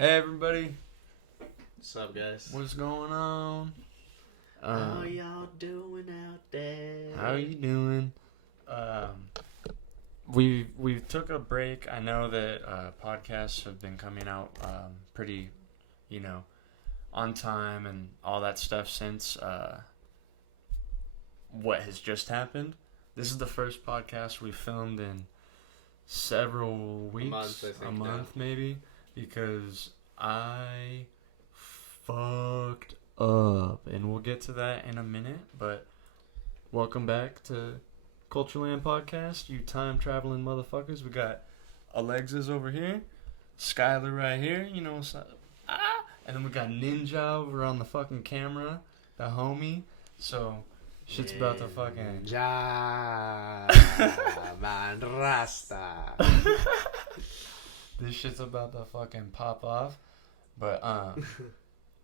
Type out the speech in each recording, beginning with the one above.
Hey everybody, What's up, guys? what's going on? How y'all doing out there? How you doing? We took a break. I know that podcasts have been coming out pretty, on time and all that stuff since what has just happened. This is the first podcast we filmed in several weeks, a month maybe, because I fucked up, and we'll get to that in a minute. But welcome back to CULTureland podcast, you time traveling motherfuckers. We got Alexiz over here, Skyler right here, and then we got Nin-Jah over on the fucking camera, the homie. So shit's about to fucking Nin-Jah, man, Rasta. This shit's about to fucking pop off. But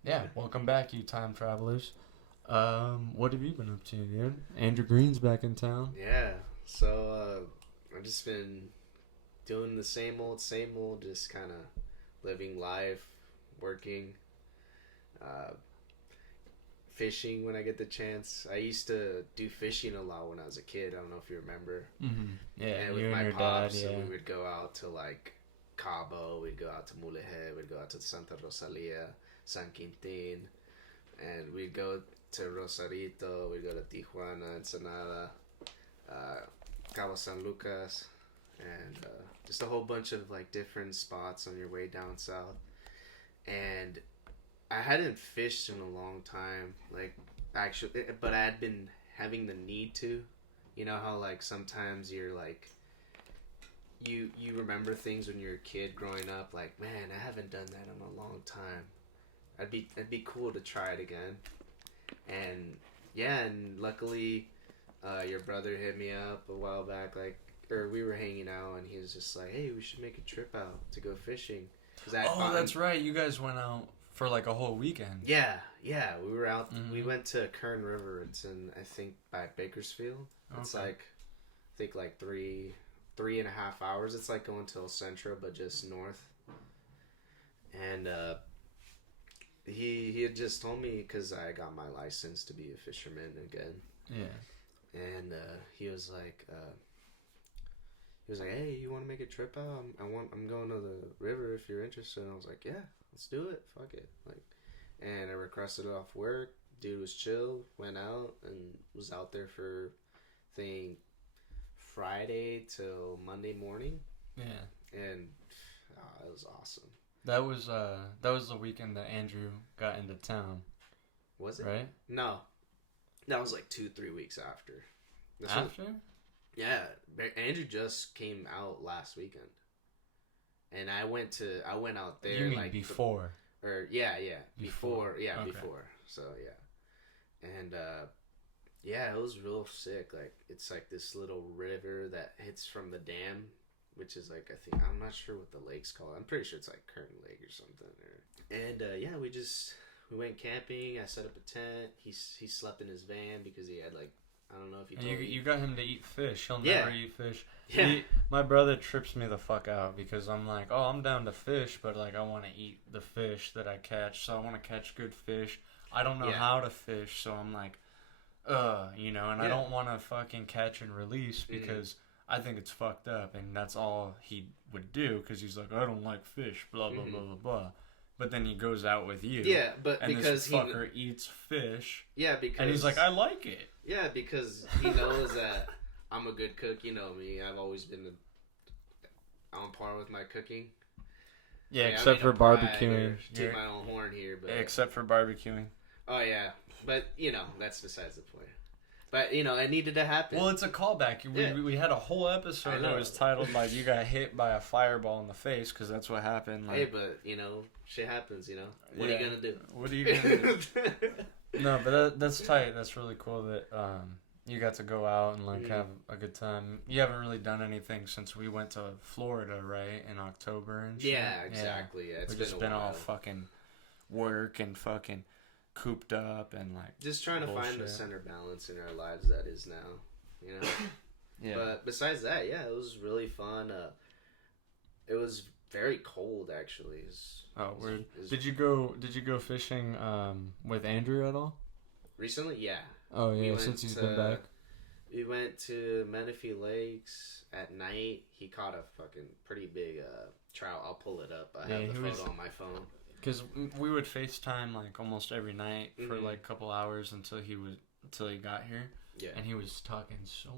yeah, welcome back, you time travelers. What have you been up to, dude? Andrew Green's back in town. Yeah, so I've just been doing the same old, just kind of living life, working, fishing when I get the chance. I used to do fishing a lot when I was a kid. I don't know if you remember. Mm-hmm. Yeah, and you with my and your pops, dad, yeah. so we would go out to like Cabo, we'd go out to Mulegé, we'd go out to Santa Rosalia, San Quintin, and we'd go to Rosarito, we'd go to Tijuana, Ensenada, Cabo San Lucas, and just a whole bunch of like different spots on your way down south. And I hadn't fished in a long time, but I had been having the need to. You know how like sometimes you're like, you remember things when you're a kid growing up, like, man, I haven't done that in a long time. It'd be cool to try it again. And yeah, and luckily your brother hit me up a while back, or we were hanging out, and he was just like, hey, we should make a trip out to go fishing. That's right, you guys went out for like a whole weekend. Yeah, we were out. Mm-hmm. We went to Kern River. It's in, I think, by Bakersfield. It's like, I think like 3.5 hours. It's like going to El Centro, but just north. And he had just told me, because I got my license to be a fisherman again. Yeah. And he was like, hey, you want to make a trip out? I'm going to the river if you're interested. And I was like, yeah, let's do it. Fuck it. And I requested it off work. Dude was chill. Went out and was out there for, I think, Friday till Monday morning. Yeah. And it was awesome. That was the weekend that Andrew got into town. Was it? Right? No. That was like 2-3 weeks after. After? Yeah. Andrew just came out last weekend. And I went out there. You mean like before? Before. Yeah, okay. before. So yeah. And yeah, it was real sick. Like, it's like this little river that hits from the dam, which is like, I'm not sure what the lake's called. I'm pretty sure it's like Curtin Lake or something. And yeah, we went camping. I set up a tent. He slept in his van because he had like, I don't know if you got him to eat fish. He'll Yeah. never eat fish. Yeah. My brother trips me the fuck out because I'm like, oh, I'm down to fish, but like I want to eat the fish that I catch. So I want to catch good fish. I don't know how to fish, so I'm like, and I don't want to fucking catch and release because I think it's fucked up, and that's all he would do because he's like, I don't like fish, blah blah blah blah blah. But then he goes out with you. Yeah, but and because this fucker eats fish. Yeah, because... And he's like, I like it. Yeah, because he knows that I'm a good cook. You know me. I've always been on par with my cooking. Yeah, except for barbecuing. Toot my own horn here, but... Except for barbecuing. Oh, yeah. But, that's besides the point. But, it needed to happen. Well, it's a callback. We had a whole episode that was titled, like, you got hit by a fireball in the face, because that's what happened. Like, hey, but, shit happens, What are you going to do? What are you going to do? No, but that's tight. That's really cool that you got to go out and, like, have a good time. You haven't really done anything since we went to Florida, right, in October and shit? Yeah, exactly. Yeah, we've just been all fucking work and fucking cooped up and like just trying to find the center balance in our lives that is now, Yeah. But besides that, yeah, it was really fun. It was very cold actually. Weird. Did you go fishing with Andrew at all? Recently? Yeah. Oh yeah, since he's been back. We went to Menifee Lakes at night. He caught a fucking pretty big trout. I'll pull it up. I have the photo on my phone. Because we would FaceTime like almost every night for like a couple hours until he got here. Yeah. And he was talking so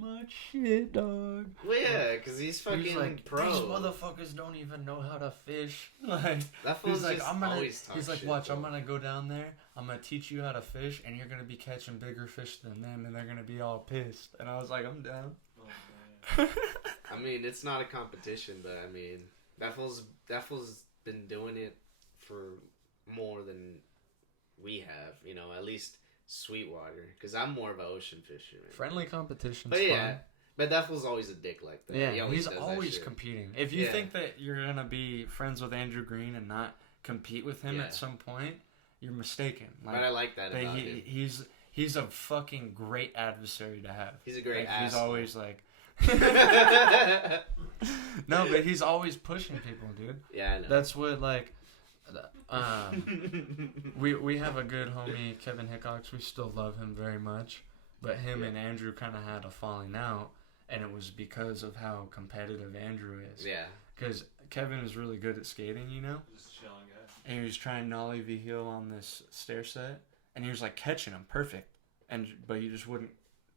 much shit, dog. Well, yeah, because he's fucking he was like, pro. These motherfuckers don't even know how to fish. Like, that fool's like, he's like, watch, I'm gonna go down there. I'm gonna teach you how to fish, and you're gonna be catching bigger fish than them, and they're gonna be all pissed. And I was like, I'm down. Oh, I mean, it's not a competition, but I mean, that fool's been doing it for more than we have. You know, at least. Sweetwater, because I'm more of an ocean fisherman. Friendly competition, but yeah, fun. But that fool's always a dick like that. Yeah, he's always competing. If you think that you're gonna be friends with Andrew Green and not compete with him at some point, you're mistaken. Like, but I like that about him. He's a fucking great adversary to have. He's a great asshole. He's always like... No, but he's always pushing people, dude. Yeah, I know. That's what, like... we have a good homie, Kevin Hickox. We still love him very much, but him and Andrew kind of had a falling out, and it was because of how competitive Andrew is. Yeah, because Kevin is really good at skating, you know. Just a chilling guy. And he was trying nollie v heel on this stair set, and he was like catching him perfect, but he just wouldn't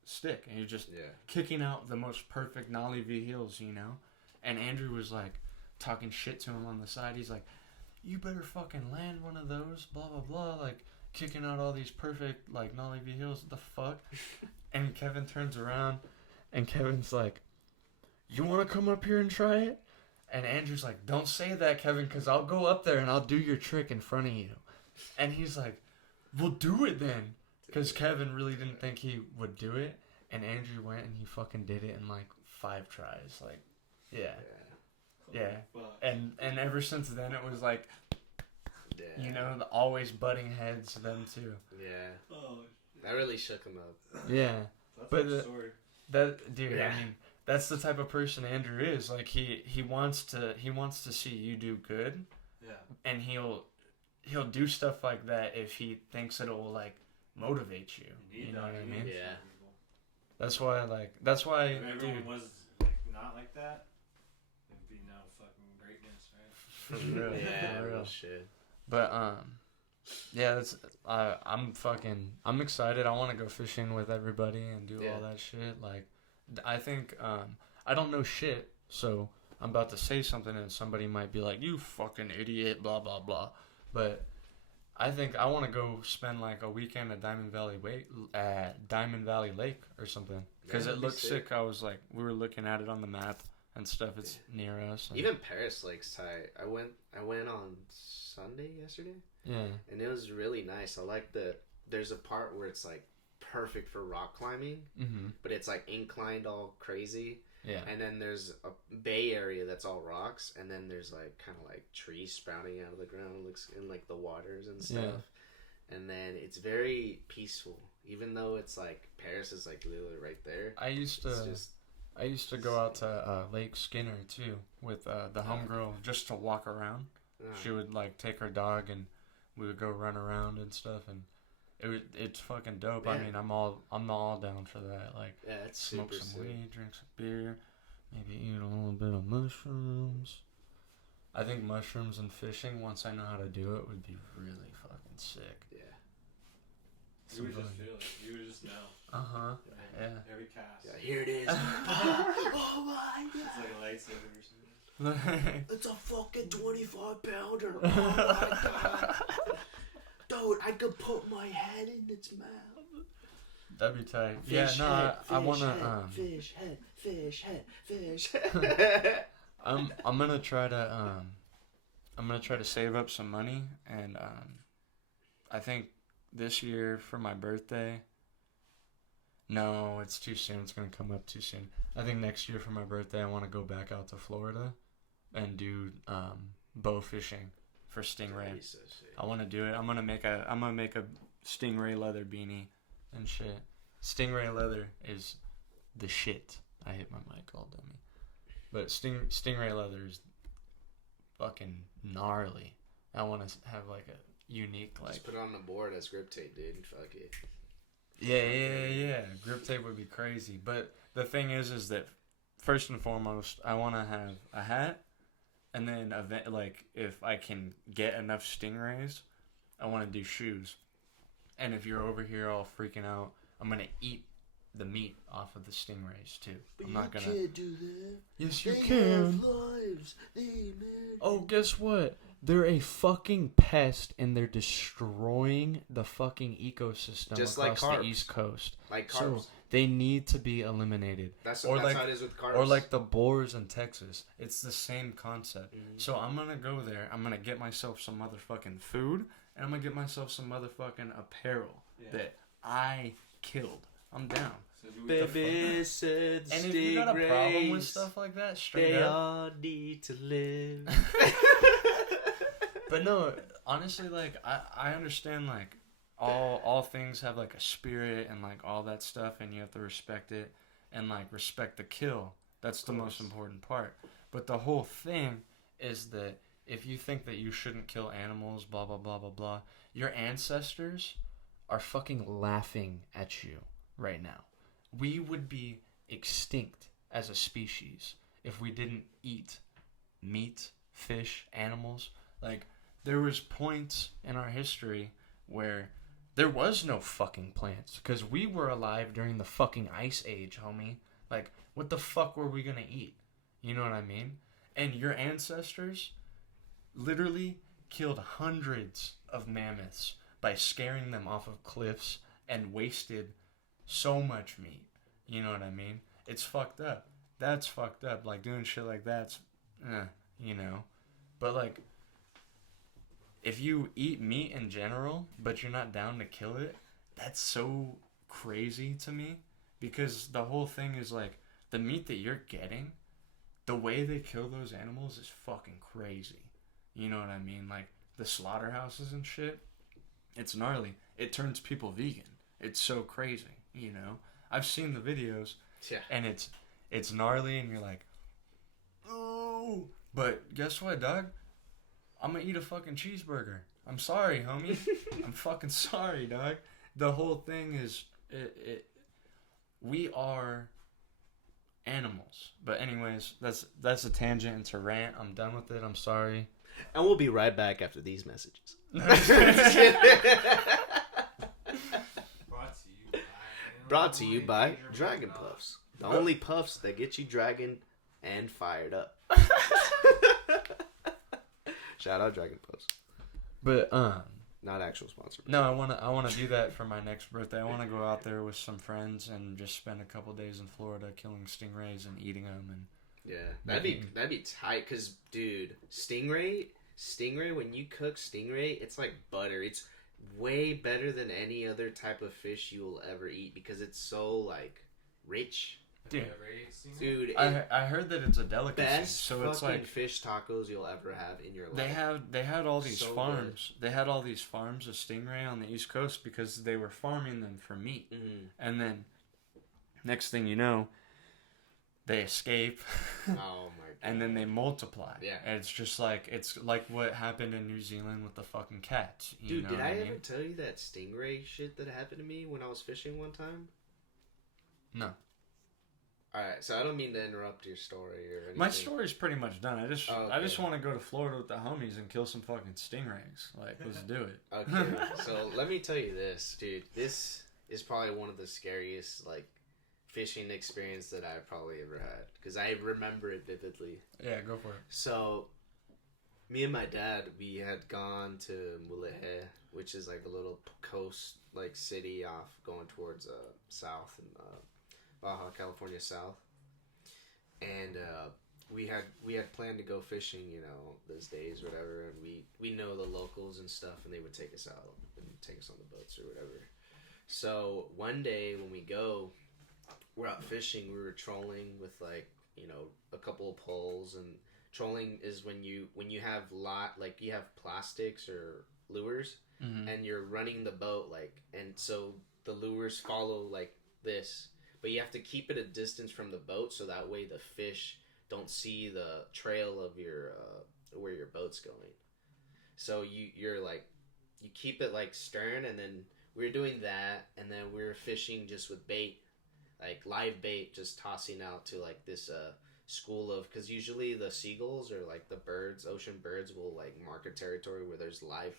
stick, and he was just kicking out the most perfect nollie v heels, you know. And Andrew was like talking shit to him on the side. He's like, you better fucking land one of those, blah, blah, blah, like, kicking out all these perfect, like, nollie v heels, what the fuck? And Kevin turns around, and Kevin's like, you want to come up here and try it? And Andrew's like, don't say that, Kevin, because I'll go up there and I'll do your trick in front of you. And he's like, well, do it then. Because Kevin really didn't think he would do it, and Andrew went and he fucking did it in, like, 5 tries, like, yeah. Yeah, and ever since then it was like, you know, always butting heads them too. Yeah, that really shook him up. Yeah, that's but dude, I mean, that's the type of person Andrew is. Like he wants to see you do good. Yeah, and he'll do stuff like that if he thinks it'll like motivate you. You know what I mean? Yeah. That's why. If everyone was like not like that. For real, yeah, for real shit. But yeah, that's I'm excited. I want to go fishing with everybody and do all that shit. Like, I think I don't know shit, so I'm about to say something and somebody might be like, "You fucking idiot," blah blah blah. But I think I want to go spend like a weekend at Diamond Valley Lake or something because it looks sick. I was like, we were looking at it on the map. And stuff, it's near us. Even Paris Lake's tight. I went on Sunday yesterday. Yeah. And it was really nice. I like there's a part where it's like perfect for rock climbing, but it's like inclined all crazy. Yeah. And then there's a bay area that's all rocks, and then there's like kind of like trees sprouting out of the ground. It looks in like the waters and stuff. Yeah. And then it's very peaceful, even though it's like Paris is like literally right there. I used to go out to Lake Skinner too with the homegirl just to walk around. She would like take her dog and we would go run around and stuff, and it's fucking dope. Yeah. I mean, I'm all down for that. Like, it's smoke super some weed, drink some beer, maybe eat a little bit of mushrooms. I think mushrooms and fishing, once I know how to do it, would be really fucking sick. Yeah. You would just feel it. You would just know. Yeah. Every cast. Yeah, here it is. Oh my god. It's like a lightsaber or something. It's a fucking 25-pounder. Oh my god. Dude, I could put my head in its mouth. That'd be tight. I wanna fish head. I'm gonna try to save up some money, and I think this year for my birthday. No, it's too soon. It's going to come up too soon. I think next year for my birthday, I want to go back out to Florida and do bow fishing for stingray. I want to do it. I'm gonna make a stingray leather beanie and shit. Stingray leather is the shit. I hit my mic all dummy. But stingray leather is fucking gnarly. I want to have like a unique like. Just put it on the board as grip tape, dude. Fuck it. Yeah. Grip tape would be crazy, but the thing is that first and foremost, I want to have a hat, and then like if I can get enough stingrays, I want to do shoes. And if you're over here all freaking out, I'm gonna eat the meat off of the stingrays too. But I'm not gonna. You can't do that. Yes, you they can. Have lives. Oh, guess what? They're a fucking pest, and they're destroying the fucking ecosystem just across like the East Coast. Like carbs. So they need to be eliminated. That's like, how it is with carbs. Or like the boars in Texas. It's the same concept. Mm-hmm. So I'm going to go there. I'm going to get myself some motherfucking food. And I'm going to get myself some motherfucking apparel that I killed. I'm down. So baby said and if you got a problem with stuff like that, straight they up. all need to live. But no, honestly, like, I understand, like, all things have, like, a spirit and, like, all that stuff, and you have to respect it and, like, respect the kill. That's the most important part. But the whole thing is that if you think that you shouldn't kill animals, blah, blah, blah, blah, blah, your ancestors are fucking laughing at you right now. We would be extinct as a species if we didn't eat meat, fish, animals. Like, there was points in our history where there was no fucking plants because we were alive during the fucking ice age, homie. Like, what the fuck were we gonna eat? You know what I mean? And your ancestors literally killed hundreds of mammoths by scaring them off of cliffs and wasted so much meat. You know what I mean? It's fucked up. That's fucked up. Like, doing shit like that's, you know. But, like, if you eat meat in general, but you're not down to kill it, that's so crazy to me. Because the whole thing is, like, the meat that you're getting, the way they kill those animals is fucking crazy. You know what I mean? Like, the slaughterhouses and shit, it's gnarly. It turns people vegan. It's so crazy, you know? I've seen the videos, and it's gnarly, and you're like, oh. But guess what, dog? I'm gonna eat a fucking cheeseburger. I'm sorry, homie. I'm fucking sorry, dog. The whole thing is, we are animals. But anyways, that's a tangent. It's a rant. I'm done with it. I'm sorry. And we'll be right back after these messages. Brought to you by Dragon Puffs. The only puffs that get you dragon and fired up. Shout out Dragon Puffs. But not actual sponsor. No, I wanna do that for my next birthday. I wanna go out there with some friends and just spend a couple days in Florida killing stingrays and eating them. And yeah, that'd be tight. Cause dude, stingray, when you cook stingray, it's like butter. It's way better than any other type of fish you will ever eat because it's so like rich. Dude, I heard that it's a delicacy. Best so it's like fish tacos you'll ever have in your life. They had all these So farms. Good. They had all these farms of stingray on the East Coast because they were farming them for meat. Mm. And then next thing you know, they escape. Oh my god. And then they multiply. Yeah. And it's like what happened in New Zealand with the fucking cats. Dude, did I ever tell you that stingray shit that happened to me when I was fishing one time? No. Alright, so I don't mean to interrupt your story or anything. My story's pretty much done. I just Okay. want to go to Florida with the homies and kill some fucking stingrays. Like, let's do it. Okay, so let me tell you this, dude. This is probably one of the scariest, like, fishing experience that I've probably ever had. Because I remember it vividly. Yeah, go for it. So, me and my dad, we had gone to Mulegé, which is like a little coast, like, city off going towards south and Baja California South, and we had planned to go fishing, you know, those days, whatever, and we know the locals and stuff, and they would take us out and take us on the boats or whatever. So one day when we go, we're out fishing. We were trolling with, like, you know, a couple of poles, and trolling is when you have you have plastics or lures, Mm-hmm. and you're running the boat, like, and so the lures follow like this. But you have to keep it a distance from the boat so that way the fish don't see the trail of your where your boat's going. So you're like, you keep it like stern, and then we were doing that, and then we were fishing just with bait, like live bait, just tossing out to like this school of, because usually the seagulls or like the birds, ocean birds, will like mark a territory where there's live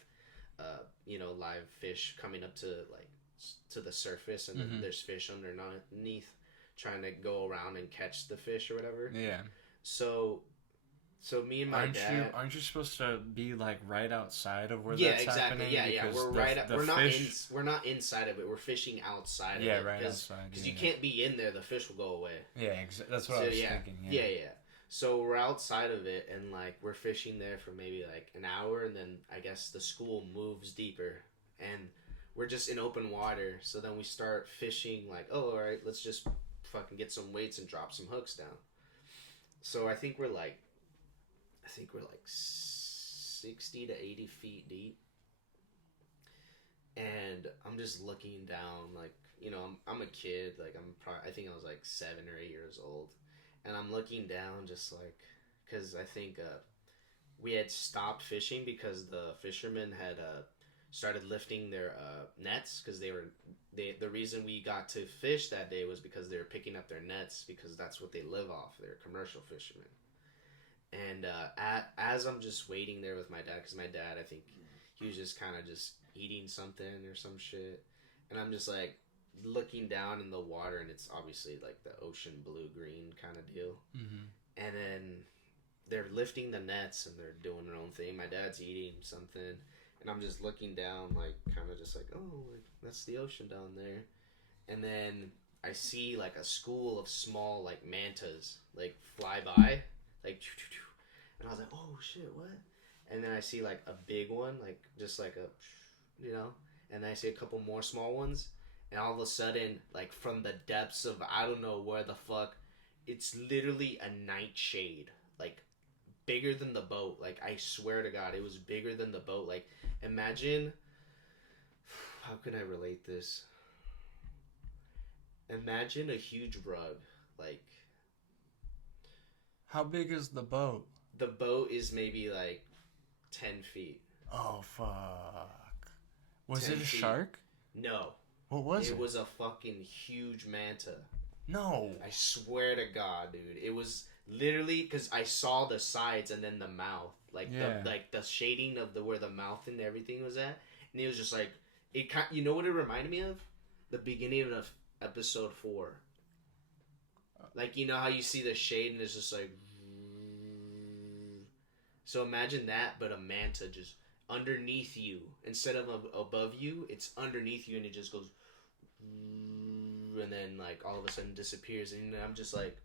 live fish coming up to like to the surface, and then there's fish underneath trying to go around and catch the fish or whatever. Yeah. So me and my dad. Aren't you supposed to be like right outside of where Yeah, that's exactly. happening? Yeah. Because We're not inside of it. We're fishing outside of it. Yeah, right outside. Because you can't be in there. The fish will go away. Yeah, that's what I was thinking. Yeah. So we're outside of it, and like we're fishing there for maybe like an hour, and then I guess the school moves deeper, and we're just in open water. So then we start fishing. Like, oh, all right, let's just fucking get some weights and drop some hooks down. So I think we're like 60 to 80 feet deep, and I'm just looking down, like, I'm a kid, like I think I was like 7 or 8 years old, and I'm looking down just like, because I think we had stopped fishing because the fishermen had started lifting their nets, because the reason we got to fish that day was because they were picking up their nets, because that's what they live off. They're commercial fishermen. And as I'm just waiting there with my dad, because my dad, I think he was just kind of just eating something or some shit, and I'm just like looking down in the water, and it's obviously like the ocean blue-green kind of deal. And then they're lifting the nets and they're doing their own thing. My dad's eating something, and I'm just looking down, like kind of just like, oh, that's the ocean down there. And then I see like a school of small like mantas like fly by, like, and I was like, oh shit, what? And then I see like a big one, like just like a, and then I see a couple more small ones, and all of a sudden, like from the depths of I don't know where the fuck, it's literally a nightshade, like bigger than the boat. Like I swear to God, it was bigger than the boat. Like imagine, how can I relate this? Imagine a huge rug, like. How big is the boat? The boat is maybe like 10 feet. Oh, fuck. Was it a shark? No. What was it? It was a fucking huge manta. No. I swear to God, dude. It was literally, because I saw the sides and then the mouth. Like, the shading of where the mouth and everything was at. And it was just like, you know what it reminded me of? The beginning of episode 4. Like, you know how you see the shade and it's just like... So imagine that, but a manta just underneath you. Instead of above you, it's underneath you, and it just goes... And then, like, all of a sudden disappears. And I'm just like...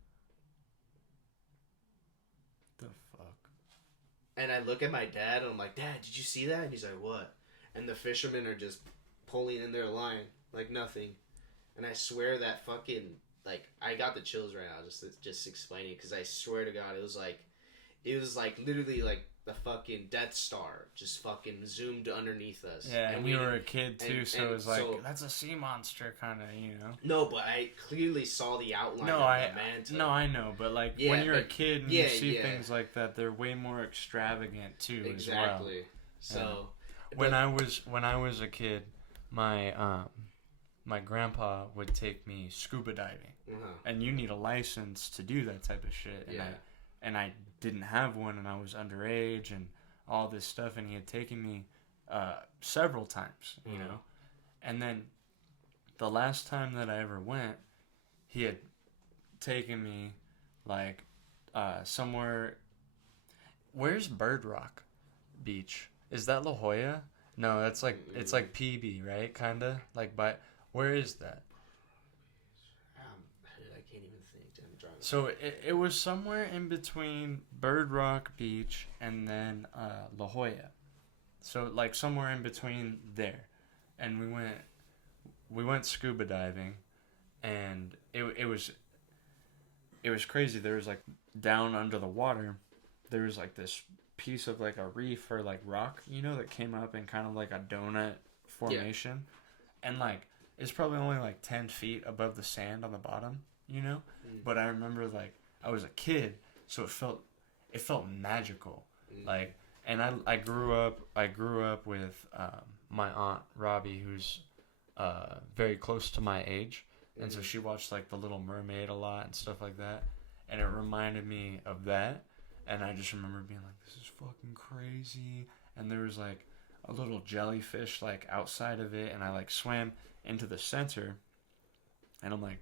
The fuck? And I look at my dad, and I'm like, Dad, did you see that? And he's like, what? And the fishermen are just pulling in their line like nothing. And I swear that fucking... Like, I got the chills right now just explaining it, because I swear to God, it was like literally like the fucking Death Star just fucking zoomed underneath us. Yeah, and we were a kid too, so it was like, that's a sea monster kind of, No, but I clearly saw the outline of the manta. No, I know, but like when you're a kid and you see things like that, they're way more extravagant too. Exactly. As well. So when I was a kid, my grandpa would take me scuba diving, and you need a license to do that type of shit. And I didn't have one, and I was underage, and all this stuff. And he had taken me several times, you know. And then the last time that I ever went, he had taken me like somewhere. Where's Bird Rock Beach? Is that La Jolla? No, that's like it's like PB, right? Kinda like by. Where is that? I can't even think. I'm driving. So it was somewhere in between Bird Rock Beach and then La Jolla. So like somewhere in between there. And we went scuba diving, and it was crazy. There was like down under the water, there was like this piece of like a reef or like rock, that came up in kind of like a donut formation. Yeah. And like it's probably only like 10 feet above the sand on the bottom, But I remember like I was a kid, so it felt magical. Like, and I grew up with my aunt Robbie, who's very close to my age, and so she watched like The Little Mermaid a lot and stuff like that, and it reminded me of that, and I just remember being like, this is fucking crazy, and there was like a little jellyfish like outside of it, and I like swam into the center, and I'm like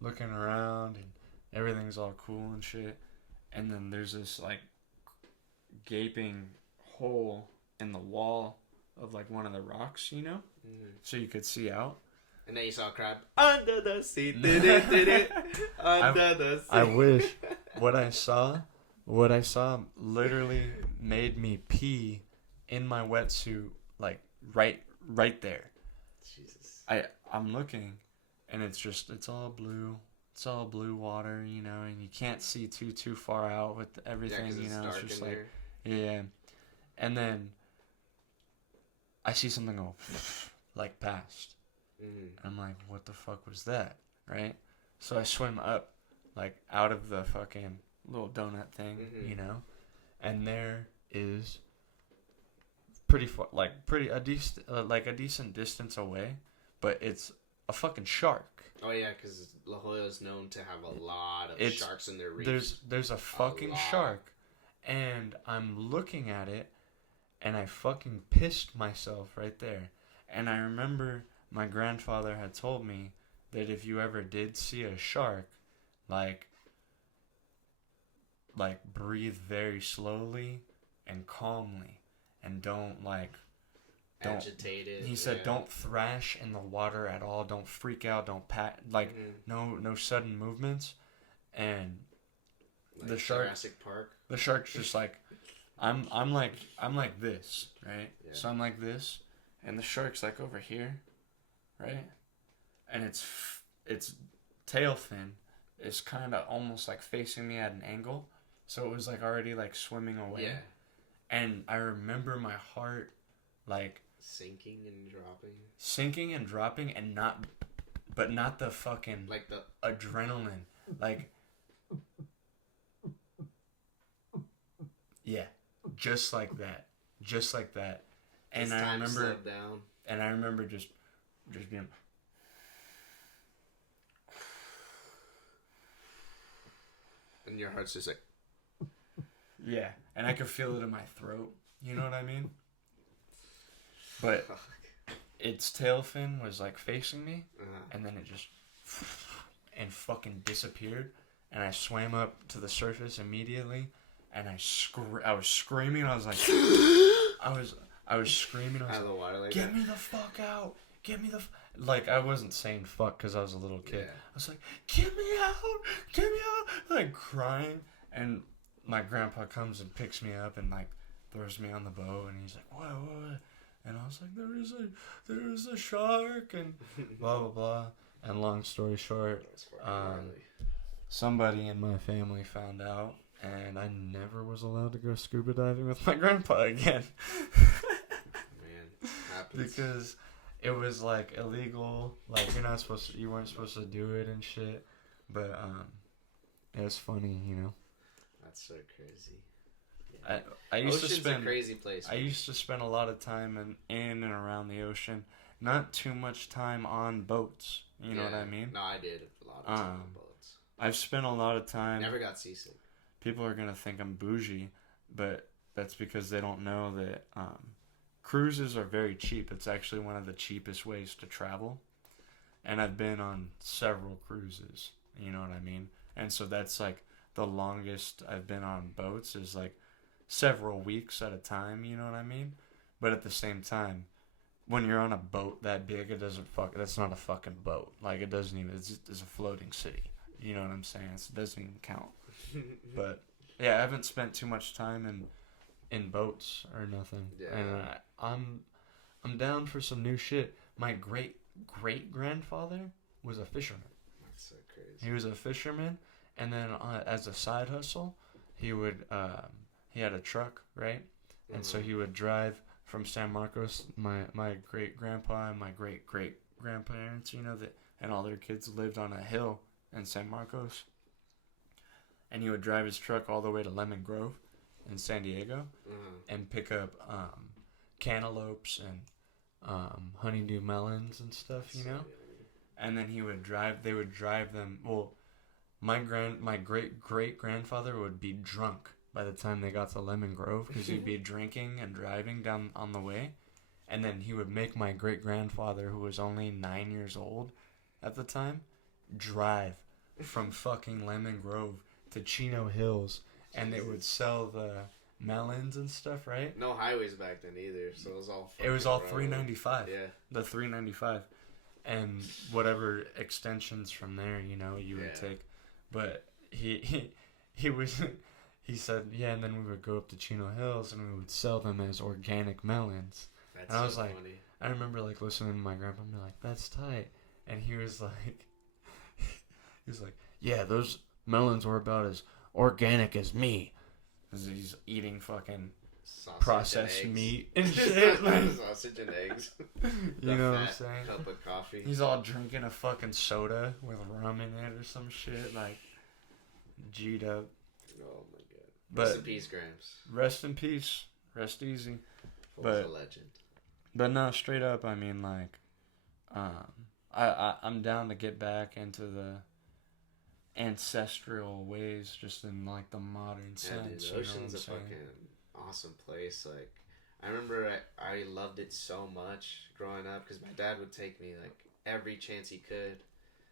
looking around and everything's all cool and shit, and then there's this like gaping hole in the wall of like one of the rocks, you know, so you could see out. And then you saw a crab under the sea. Under the sea. I wish. What I saw literally made me pee in my wetsuit, like right there. Jesus. I'm looking, and it's all blue. It's all blue water, you know, and you can't see too far out with everything, Yeah, 'cause you know. dark It's just in like, there. yeah. And then I see something go like past. And I'm like, what the fuck was that? Right? So I swim up, like out of the fucking little donut thing, you know, and there is pretty far, like a decent distance away, but it's a fucking shark. Oh yeah, because La Jolla is known to have a lot of sharks in their reefs. There's a fucking shark, and I'm looking at it, and I fucking pissed myself right there. And I remember my grandfather had told me that if you ever did see a shark, like breathe very slowly and calmly, and don't agitate it. He said don't thrash in the water at all, don't freak out, don't no sudden movements. And like the shark, Jurassic Park. the shark's just like I'm like this, right? Yeah. So I'm like this, and the shark's like over here, right? And its tail fin is kind of almost like facing me at an angle, so it was like already like swimming away. Yeah. And I remember my heart like sinking and dropping, and not the fucking like the adrenaline, like yeah, just like that. And I remember down. And I remember just being and your heart's just like yeah, and I could feel it in my throat. You know what I mean? But its tail fin was like facing me, and then it just and fucking disappeared. And I swam up to the surface immediately, and I was screaming. I was like, I was screaming. I was out of the water, like, get me the fuck out! Get me the like. I wasn't saying fuck because I was a little kid. Yeah. I was like, get me out! Get me out! Like crying, and my grandpa comes and picks me up and like throws me on the boat, and he's like, what? And I was like, there is a shark, and blah blah blah. And long story short, somebody in my family found out, and I never was allowed to go scuba diving with my grandpa again. Man, happens. Because it was like illegal, like you weren't supposed to do it and shit. But it was funny, you know. That's so crazy. I used Ocean's to spend a crazy place. I used to spend a lot of time in and around the ocean. Not too much time on boats. You know what I mean? No, I did a lot of time on boats. I've spent a lot of time. Never got seasick. People are gonna think I'm bougie, but that's because they don't know that cruises are very cheap. It's actually one of the cheapest ways to travel. And I've been on several cruises. You know what I mean? And so that's like the longest I've been on boats is like several weeks at a time, you know what I mean? But at the same time, when you're on a boat that big, that's not a fucking boat. Like, it doesn't even, it's a floating city. You know what I'm saying? It doesn't even count. But, yeah, I haven't spent too much time in boats or nothing. Yeah. And I'm down for some new shit. My great-great-grandfather was a fisherman. That's so crazy. He was a fisherman, and then as a side hustle, he would, he had a truck, right? And so he would drive from San Marcos. My great grandpa and my great grandparents, you know, and all their kids lived on a hill in San Marcos. And he would drive his truck all the way to Lemon Grove, in San Diego and pick up cantaloupes and honeydew melons and stuff, you know. And then they would drive them. Well, my great grandfather would be drunk by the time they got to Lemon Grove because he'd be drinking and driving down on the way. And then he would make my great grandfather, who was only 9 years old at the time, drive from fucking Lemon Grove to Chino Hills, and they would sell the melons and stuff, right? No highways back then either, so it was all 395. Yeah, the 395, and whatever extensions from there, you know, you would take. But he said, yeah, and then we would go up to Chino Hills and we would sell them as organic melons. That's and I was so like, funny. I remember like listening to my grandpa and be like, that's tight. And he was like, yeah, those melons were about as organic as me. He's eating fucking Sausage processed and meat and shit. Like, sausage and eggs. You know what I'm saying? Cup of coffee. He's all drinking a fucking soda with rum in it or some shit, like G'd up. Oh my god. But Rest in peace, Gramps. Rest in peace. Rest easy. Full But- a legend. But no, straight up, I mean, like, I'm down to get back into the ancestral ways, just in like the modern Yeah, dude, sense. the You know what ocean's I'm a saying? fucking awesome place. Like, I remember I loved it so much growing up because my dad would take me like every chance he could.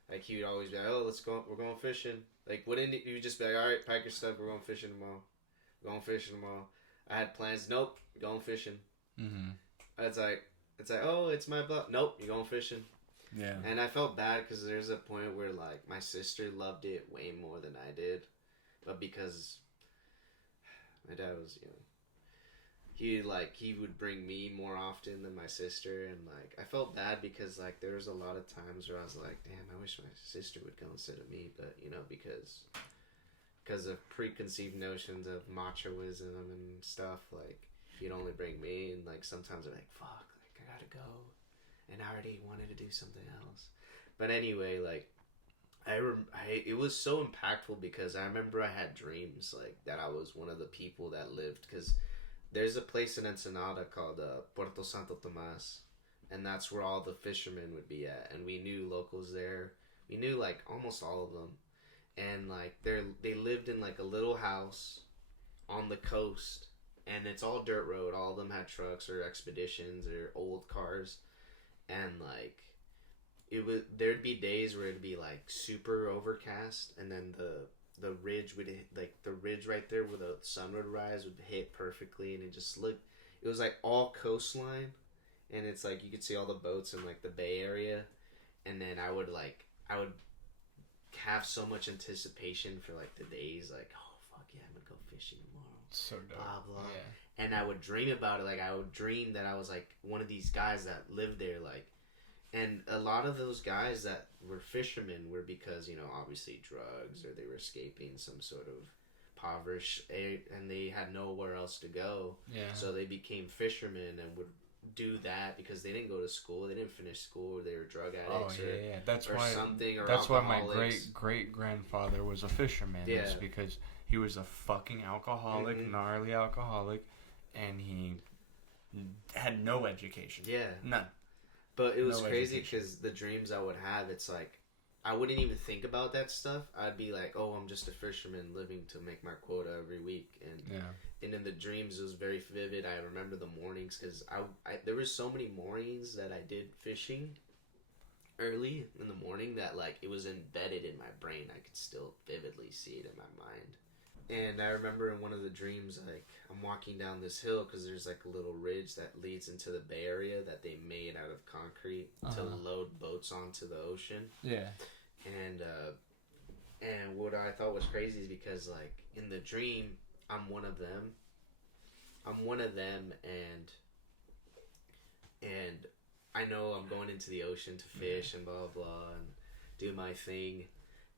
Like, he would always be like, "Oh, let's go. We're going fishing." Like, wouldn't you would just be like, "All right, pack your stuff. We're going fishing tomorrow. We're going fishing tomorrow." I had plans. Nope, going fishing. Mm-hmm. It's like, oh, it's my block. Nope, you're going fishing. Yeah. And I felt bad because there's a point where, like, my sister loved it way more than I did. But because my dad was, you know, he would bring me more often than my sister. And, like, I felt bad because, like, there was a lot of times where I was like, damn, I wish my sister would go instead of me. But, you know, because of preconceived notions of machoism and stuff, like, he'd only bring me. And, like, sometimes I'm like, fuck, like, I gotta go. And I already wanted to do something else. But anyway, like, it was so impactful because I remember I had dreams, like, that I was one of the people that lived. Because there's a place in Ensenada called Puerto Santo Tomas. And that's where all the fishermen would be at. And we knew locals there. We knew, like, almost all of them. And, like, they lived in, like, a little house on the coast. And it's all dirt road. All of them had trucks or expeditions or old cars. And, like, there'd be days where it'd be, like, super overcast, and then the ridge would hit, like, the ridge right there where the sun would rise would hit perfectly, and it was, like, all coastline, and it's, like, you could see all the boats in, like, the Bay Area, and then I would have so much anticipation for, like, the days, like, oh, fuck yeah, I'm gonna go fishing tomorrow. So dope. Blah, blah. Yeah. And I would dream about it. Like, I would dream that I was, like, one of these guys that lived there, like, and a lot of those guys that were fishermen were because, you know, obviously drugs, or they were escaping some sort of impoverished, and they had nowhere else to go. Yeah. So they became fishermen and would do that because they didn't go to school, they didn't finish school, or they were drug addicts, That's or why something, or that's why my alcoholics. great grandfather was a fisherman. Yeah. Is because he was a fucking alcoholic, gnarly alcoholic, and he had no education. Yeah. None. But it was No crazy education. because the dreams I would have, it's like, I wouldn't even think about that stuff. I'd be like, oh, I'm just a fisherman living to make my quota every week. And in the dreams, it was very vivid. I remember the mornings because there were so many mornings that I did fishing early in the morning that, like, it was embedded in my brain. I could still vividly see it in my mind. And I remember in one of the dreams, like, I'm walking down this hill because there's, like, a little ridge that leads into the Bay Area that they made out of concrete to load boats onto the ocean. Yeah. And what I thought was crazy is because, like, in the dream, I'm one of them, and I know I'm going into the ocean to fish and blah, blah, and do my thing,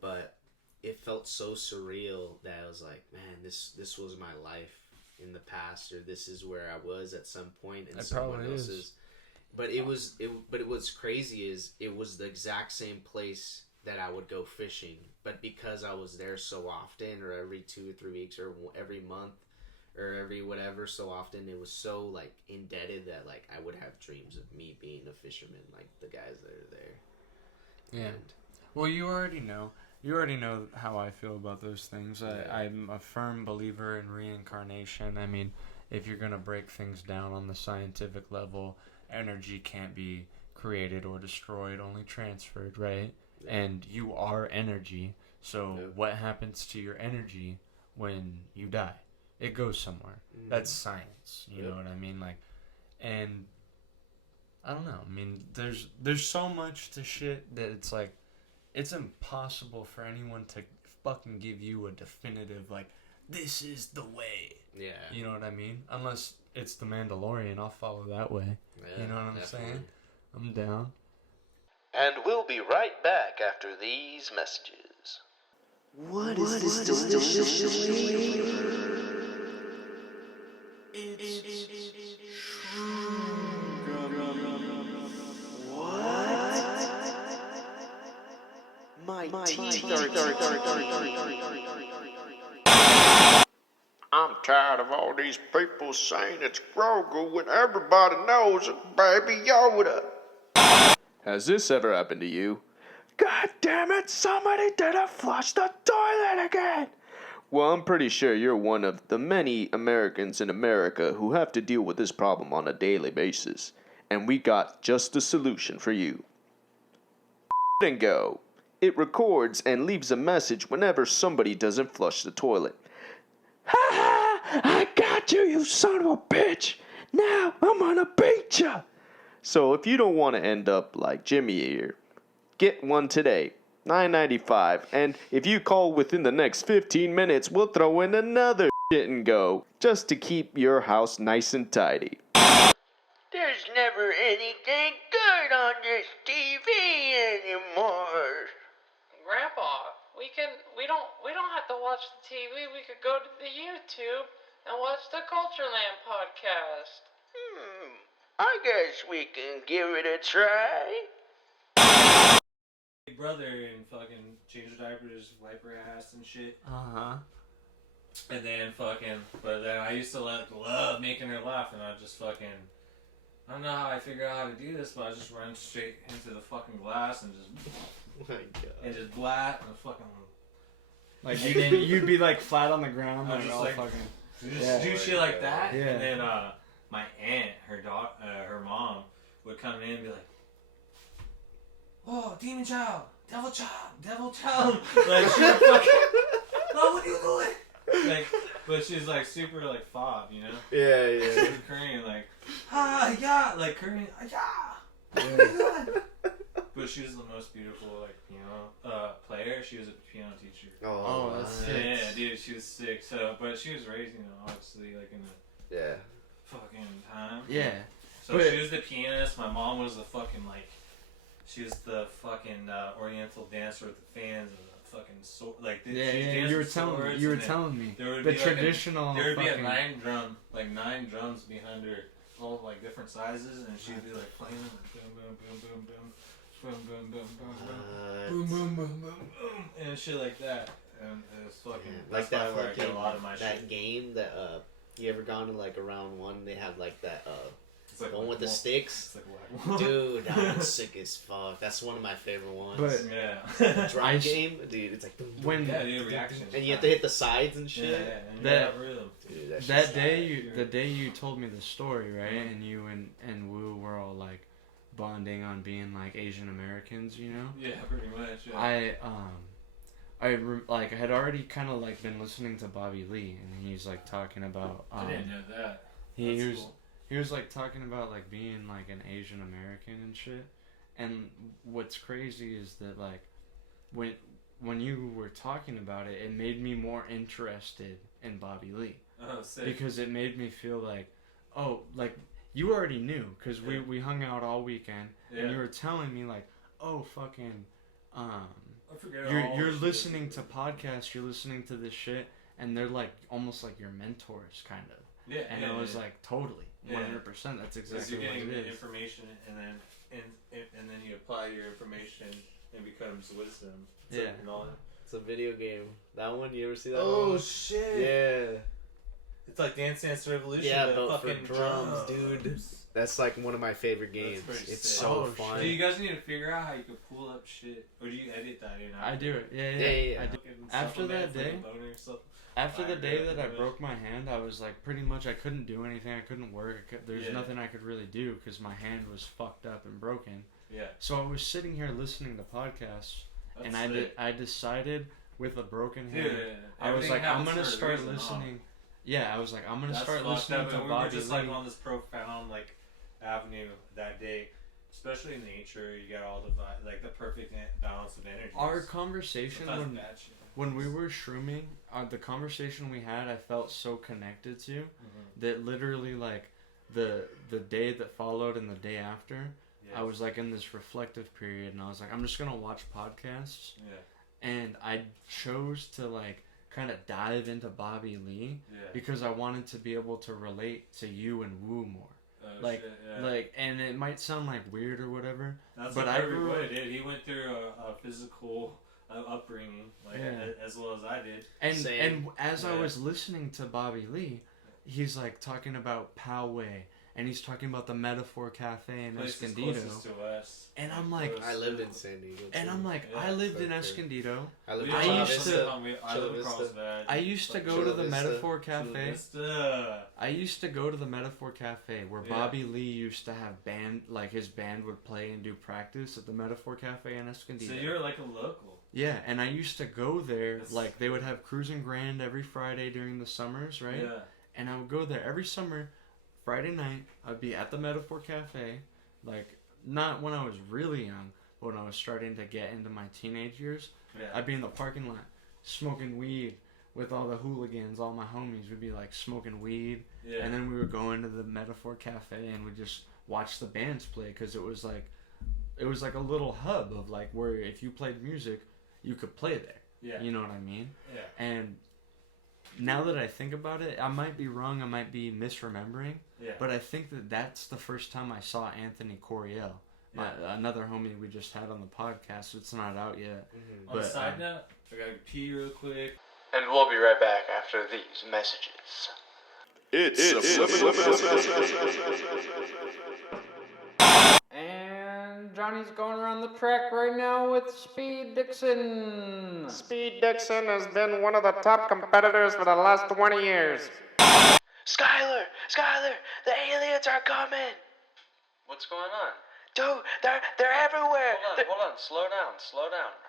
but it felt so surreal that I was like, man, this was my life in the past, or this is where I was at some point in someone else's. But what's crazy is it was the exact same place that I would go fishing, but because I was there so often, or every 2 or 3 weeks, or every month, or every whatever so often, it was so like indebted that like I would have dreams of me being a fisherman, like the guys that are there. Yeah. And, Well, you already know. You already know how I feel about those things. I'm a firm believer in reincarnation. I mean, if you're going to break things down on the scientific level, energy can't be created or destroyed, only transferred, right? yeah. And you are energy. So Yeah. what happens to your energy when you die? It goes somewhere. That's science. You know what I mean? Like, and I don't know. I mean, there's so much to shit that it's like, it's impossible for anyone to fucking give you a definitive, like, this is the way. Yeah. You know what I mean? Unless it's the Mandalorian, I'll follow that way. Yeah, You know what I'm definitely. saying? I'm down. And we'll be right back after these messages. What is this delicious flavor? My teeth I'm tired of all these people saying it's Grogu when everybody knows it's Baby Yoda. Has this ever happened to you? God damn it, somebody didn't flush the toilet again. Well, I'm pretty sure you're one of the many Americans in America who have to deal with this problem on a daily basis. And we got just the solution for you. And Go. It records and leaves a message whenever somebody doesn't flush the toilet. Ha ha! I got you, you son of a bitch! Now I'm gonna beat ya! So if you don't want to end up like Jimmy here, get one today, $9.95, and if you call within the next 15 minutes, we'll throw in another Shit and Go, just to keep your house nice and tidy. There's never anything good on this TV anymore. Grandpa, we don't have to watch the TV. We could go to the YouTube and watch the CULTureland podcast. I guess we can give it a try. Big brother and fucking change her diapers, wipe her ass and shit. Uh-huh. And then but then I used to love making her laugh, and I just I don't know how I figure out how to do this, but I just run straight into the fucking glass and just Oh my God. and just blat and fucking Like, you'd be, like, flat on the ground, I'm like, just all like- fucking... just Yeah. do shit like that. Yeah. And then my aunt, her mom, would come in and be like, "Oh, demon child, devil child." Like, she would fucking, "Oh, what are you doing?" Like, but she's like super like fob, you know? Yeah, She yeah. was Korean, like, "Ah, yeah," like Korean, "Ah, yeah." But she was the most beautiful like piano player. She was a piano teacher. Oh, that's sick. Yeah, dude, she was sick. So, but she was raised, obviously like in the Yeah. fucking time. Yeah. So But- she was the pianist. My mom was the fucking she was the fucking Oriental dancer with the fans and the fucking sword. Like, Yeah, she yeah, danced you were with telling me. swords, You were and then telling me. there would The be like traditional there would be a fucking... nine drums behind her, all like different sizes, and she'd be like playing them, like, boom, boom, boom, boom, boom, boom, boom, boom, boom, boom, boom, boom, boom, boom, boom, and shit like that. And it was fucking Like that's that probably where I get fucking a lot of my that shit. game that you ever gone to like a round one? They have like that It's like one with the It's sticks. like whack. Dude, that one's sick as fuck. That's one of my favorite ones. But- Yeah. Drum I- game, dude. It's like When- Yeah, dude, reaction. and you have to hit the sides and Yeah, shit. yeah, and That- yeah, rhythm. Dude, that That shit's day, sad. the day you told me the story, right? And you and Wu were all like bonding on being like Asian Americans, you know. Yeah, pretty much. Yeah. I had already kind of like been listening to Bobby Lee, and he's like talking about. I didn't know that. He That's was cool. he was like talking about like being like an Asian American and shit. And what's crazy is that like when you were talking about it, it made me more interested in Bobby Lee. Oh, sick. Because it made me feel like, oh, like, you already knew, because we hung out all weekend, and Yeah. you were telling me, like, oh, fucking, I forget all you're the shit. listening to podcasts, you're listening to this shit, and they're, like, almost like your mentors, kind of. Yeah, And yeah, I was yeah. like, totally, 100%, that's Because exactly you're what getting it the is. information, and then you apply your information, and it becomes wisdom. It's Yeah. and all that. It's a video game. That one, you ever see that Oh one? shit! Yeah. It's like Dance Dance Revolution. Yeah, but but for fucking drums, dude. That's like one of my favorite games. pretty It's sick. so Oh, fun. Do you guys need to figure out how you can pull up shit, or do you edit that in? I do it. Yeah. Yeah. I do. After that day, After the day that I broke my hand, I was like, pretty much, I couldn't do anything. I couldn't work. There's nothing I could really do because my hand was fucked up and broken. Yeah. So I was sitting here listening to podcasts, That's and sick. I decided with a broken hand, Dude, I was everything like, I'm happens gonna for a start reason, listening. Yeah, I was like, I'm gonna That's start fucked listening up, to and we Bobby were just Lee. like on this profound like avenue that day, especially in nature. You got all the like the perfect balance of energy. Our conversation when we were shrooming, the conversation we had, I felt so connected to that literally like the day that followed and the day after, I was like in this reflective period, and I was like, I'm just gonna watch podcasts. Yeah. And I chose to like kind of dive into Bobby Lee because I wanted to be able to relate to you and Woo more. Like, and it might sound like weird or whatever. That's but I grew what it did. He went through a physical upbringing, like as well as I did. And as I was listening to Bobby Lee, he's like talking about Poway, and he's talking about the Metaphor Cafe in Escondido. And I'm like, I lived in San Diego. And I'm like, I lived in Escondido. I lived I used to go to the Metaphor Cafe. I used to go to the Metaphor Cafe where Bobby Lee used to have band, like his band would play and do practice at the Metaphor Cafe in Escondido. So you're like a local. Yeah, and I used to go there, like they would have Cruising Grand every Friday during the summers, right? Yeah. And I would go there every summer, Friday night, I'd be at the Metaphor Cafe, like, not when I was really young, but when I was starting to get into my teenage years. Yeah. I'd be in the parking lot, smoking weed with all the hooligans, all my homies. We'd be, like, smoking weed, and then we would go into the Metaphor Cafe and we'd just watch the bands play, because it was like a little hub of, like, where if you played music, you could play there. Yeah. You know what I mean? Yeah. And now that I think about it, I might be wrong, I might be misremembering, but I think that's the first time I saw Anthony Coriel, another homie we just had on the podcast. It's not out yet. On a side note, I gotta pee real quick. And we'll be right back after these messages. And Johnny's going around the track right now with Speed Dixon. Speed Dixon has been one of the top competitors for the last 20 years. Skyler, the aliens are coming. What's going on? Dude, they're everywhere. Hold on, slow down.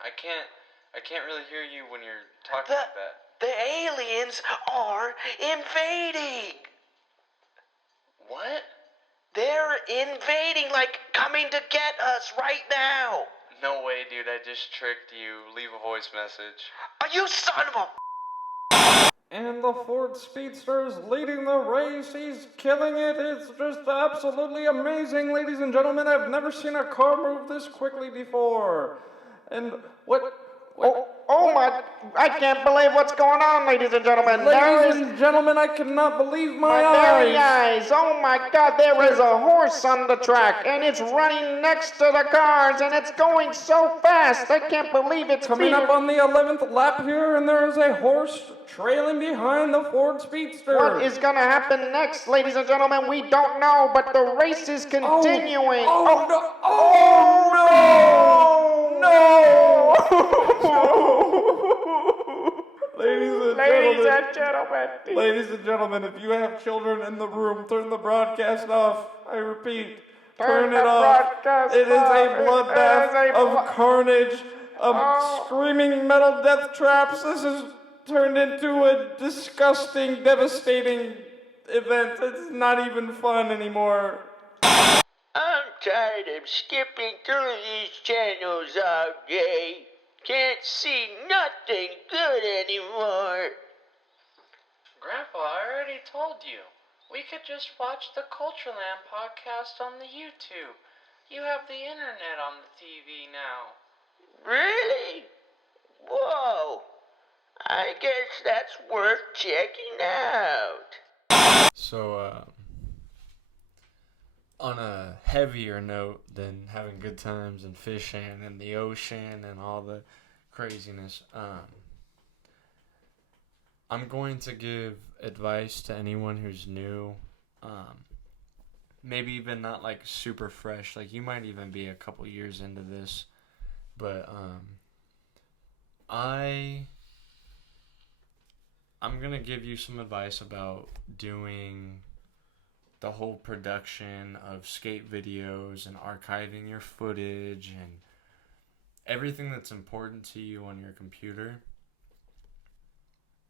I can't really hear you when you're talking like that. The aliens are invading. What? They're invading, like coming to get us right now. No way, dude, I just tricked you. Leave a voice message. Are you son of a... And the Ford Speedster is leading the race. He's killing it. It's just absolutely amazing, ladies and gentlemen. I've never seen a car move this quickly before. And what? Oh my, I can't believe what's going on, ladies and gentlemen. Ladies and gentlemen, I cannot believe my very eyes. eyes. Oh my God, there is a horse on the track, and it's running next to the cars, and it's going so fast. I can't believe it's Coming up on the 11th lap here, and there is a horse trailing behind the Ford Speedster. What is going to happen next, ladies and gentlemen? We don't know, but the race is continuing. Ladies and gentlemen, if you have children in the room, turn the broadcast off. I repeat, turn it off. It is a bloodbath of carnage, of screaming metal death traps. This has turned into a disgusting, devastating event. It's not even fun anymore. I'm tired of skipping through these channels all day. Can't see nothing good anymore. Grandpa, I already told you. We could just watch the CULTureland podcast on the YouTube. You have the internet on the TV now. Really? Whoa. I guess that's worth checking out. So, on a heavier note than having good times and fishing and the ocean and all the craziness, I'm going to give advice to anyone who's new. Maybe even not like super fresh. Like you might even be a couple years into this. But I'm going to give you some advice about doing the whole production of skate videos and archiving your footage and everything that's important to you on your computer.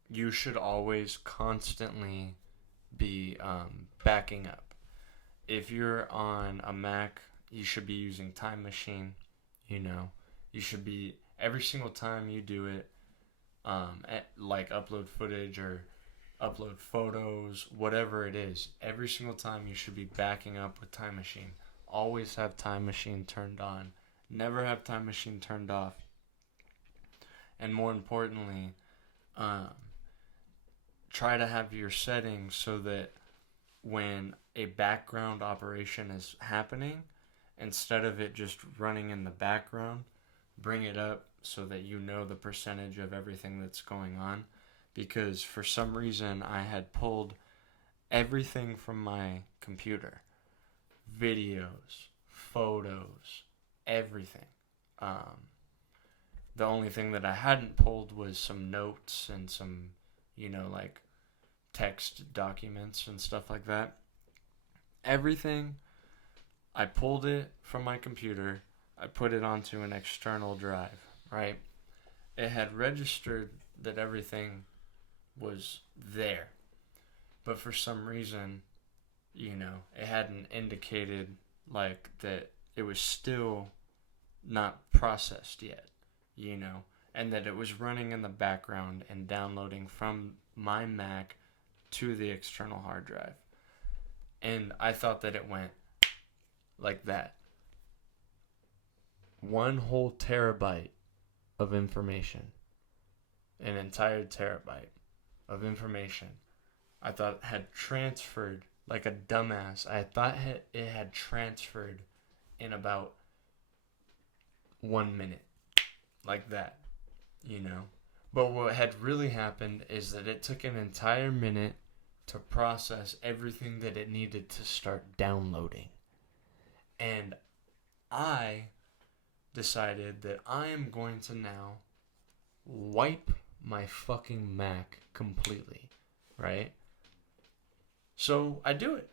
You should always constantly be backing up. If you're on a Mac, you should be using Time Machine. You should be, every single time you do it, like upload footage or upload photos, whatever it is, every single time you should be backing up with Time Machine. Always have Time Machine turned on. Never have Time Machine turned off. And more importantly, try to have your settings so that when a background operation is happening, instead of it just running in the background, bring it up so that you know the percentage of everything that's going on. Because for some reason I had pulled everything from my computer. Videos, photos, everything. The only thing that I hadn't pulled was some notes and some, like text documents and stuff like that. Everything, I pulled it from my computer. I put it onto an external drive, right? It had registered that everything was there. But for some reason, it hadn't indicated like that it was still not processed yet, and that it was running in the background and downloading from my Mac to the external hard drive. And I thought that it went like that. 1 whole terabyte of information. An entire terabyte of information. I thought had transferred like a dumbass. I thought it had transferred in about 1 minute. Like that. But what had really happened is that it took an entire minute to process everything that it needed to start downloading. And I decided that I am going to now wipe my fucking Mac completely, right? So I do it.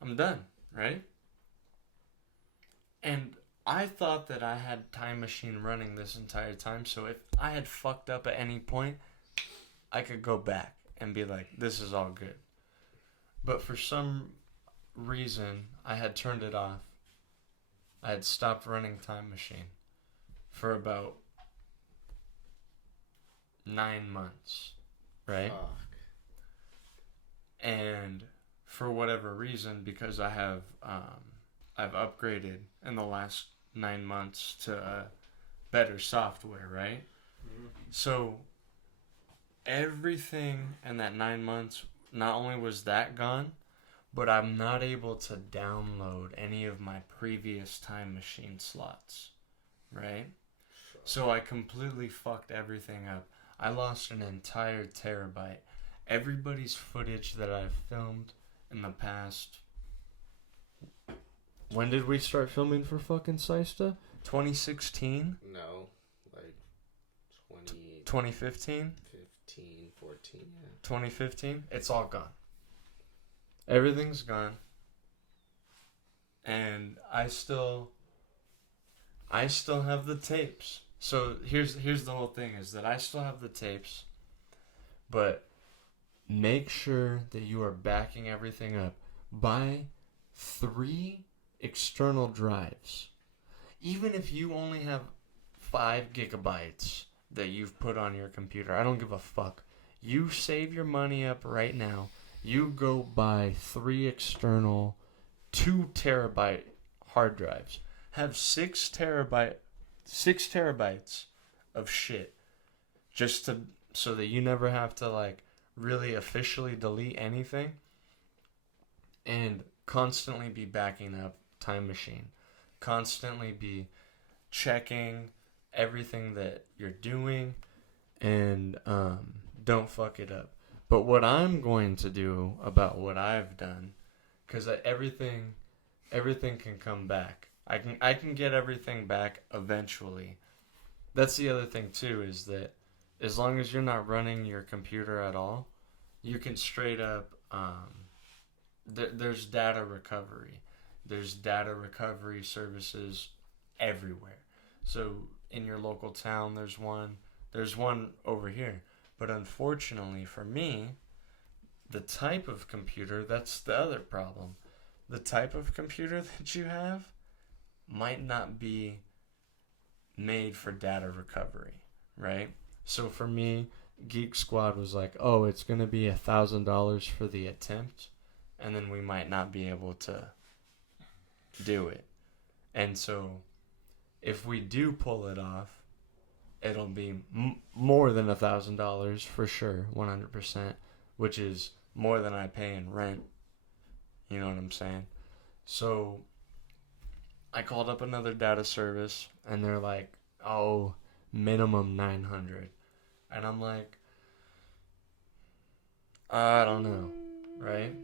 I'm done, right? And I thought that I had Time Machine running this entire time, so if I had fucked up at any point, I could go back and be like, this is all good. But for some reason, I had turned it off. I had stopped running Time Machine for about 9 months, right? Fuck. And for whatever reason, because I've upgraded in the last 9 months to better software, right? Mm-hmm. So everything in that 9 months, not only was that gone, but I'm not able to download any of my previous Time Machine slots, right? So I completely fucked everything up. I lost an entire terabyte. Everybody's footage that I've filmed in the past. When did we start filming for fucking Seista? 2016? No, like 2015? 14, yeah. 2015? It's all gone. Everything's gone. And I still have the tapes. So here's the whole thing is that I still have the tapes, but make sure that you are backing everything up. Buy 3 external drives. Even if you only have 5 gigabytes that you've put on your computer, I don't give a fuck. You save your money up right now. You go buy 3 external 2 terabyte hard drives. Have 6 terabytes of shit, just so that you never have to like really officially delete anything, and constantly be backing up Time Machine, constantly be checking everything that you're doing, and don't fuck it up. But what I'm going to do about what I've done, because everything can come back. I can get everything back eventually. That's the other thing too, is that as long as you're not running your computer at all, you can straight up. There's data recovery. There's data recovery services everywhere. So in your local town, there's one. There's one over here. But unfortunately for me, the type of computer, that's the other problem. The type of computer that you have might not be made for data recovery, right? So for me, Geek Squad was like, oh, it's going to be $1,000 for the attempt, and then we might not be able to do it. And so if we do pull it off, it'll be more than $1,000 for sure, 100%, which is more than I pay in rent. You know what I'm saying? So I called up another data service, and they're like, oh, minimum $900. And I'm like, I don't know, right?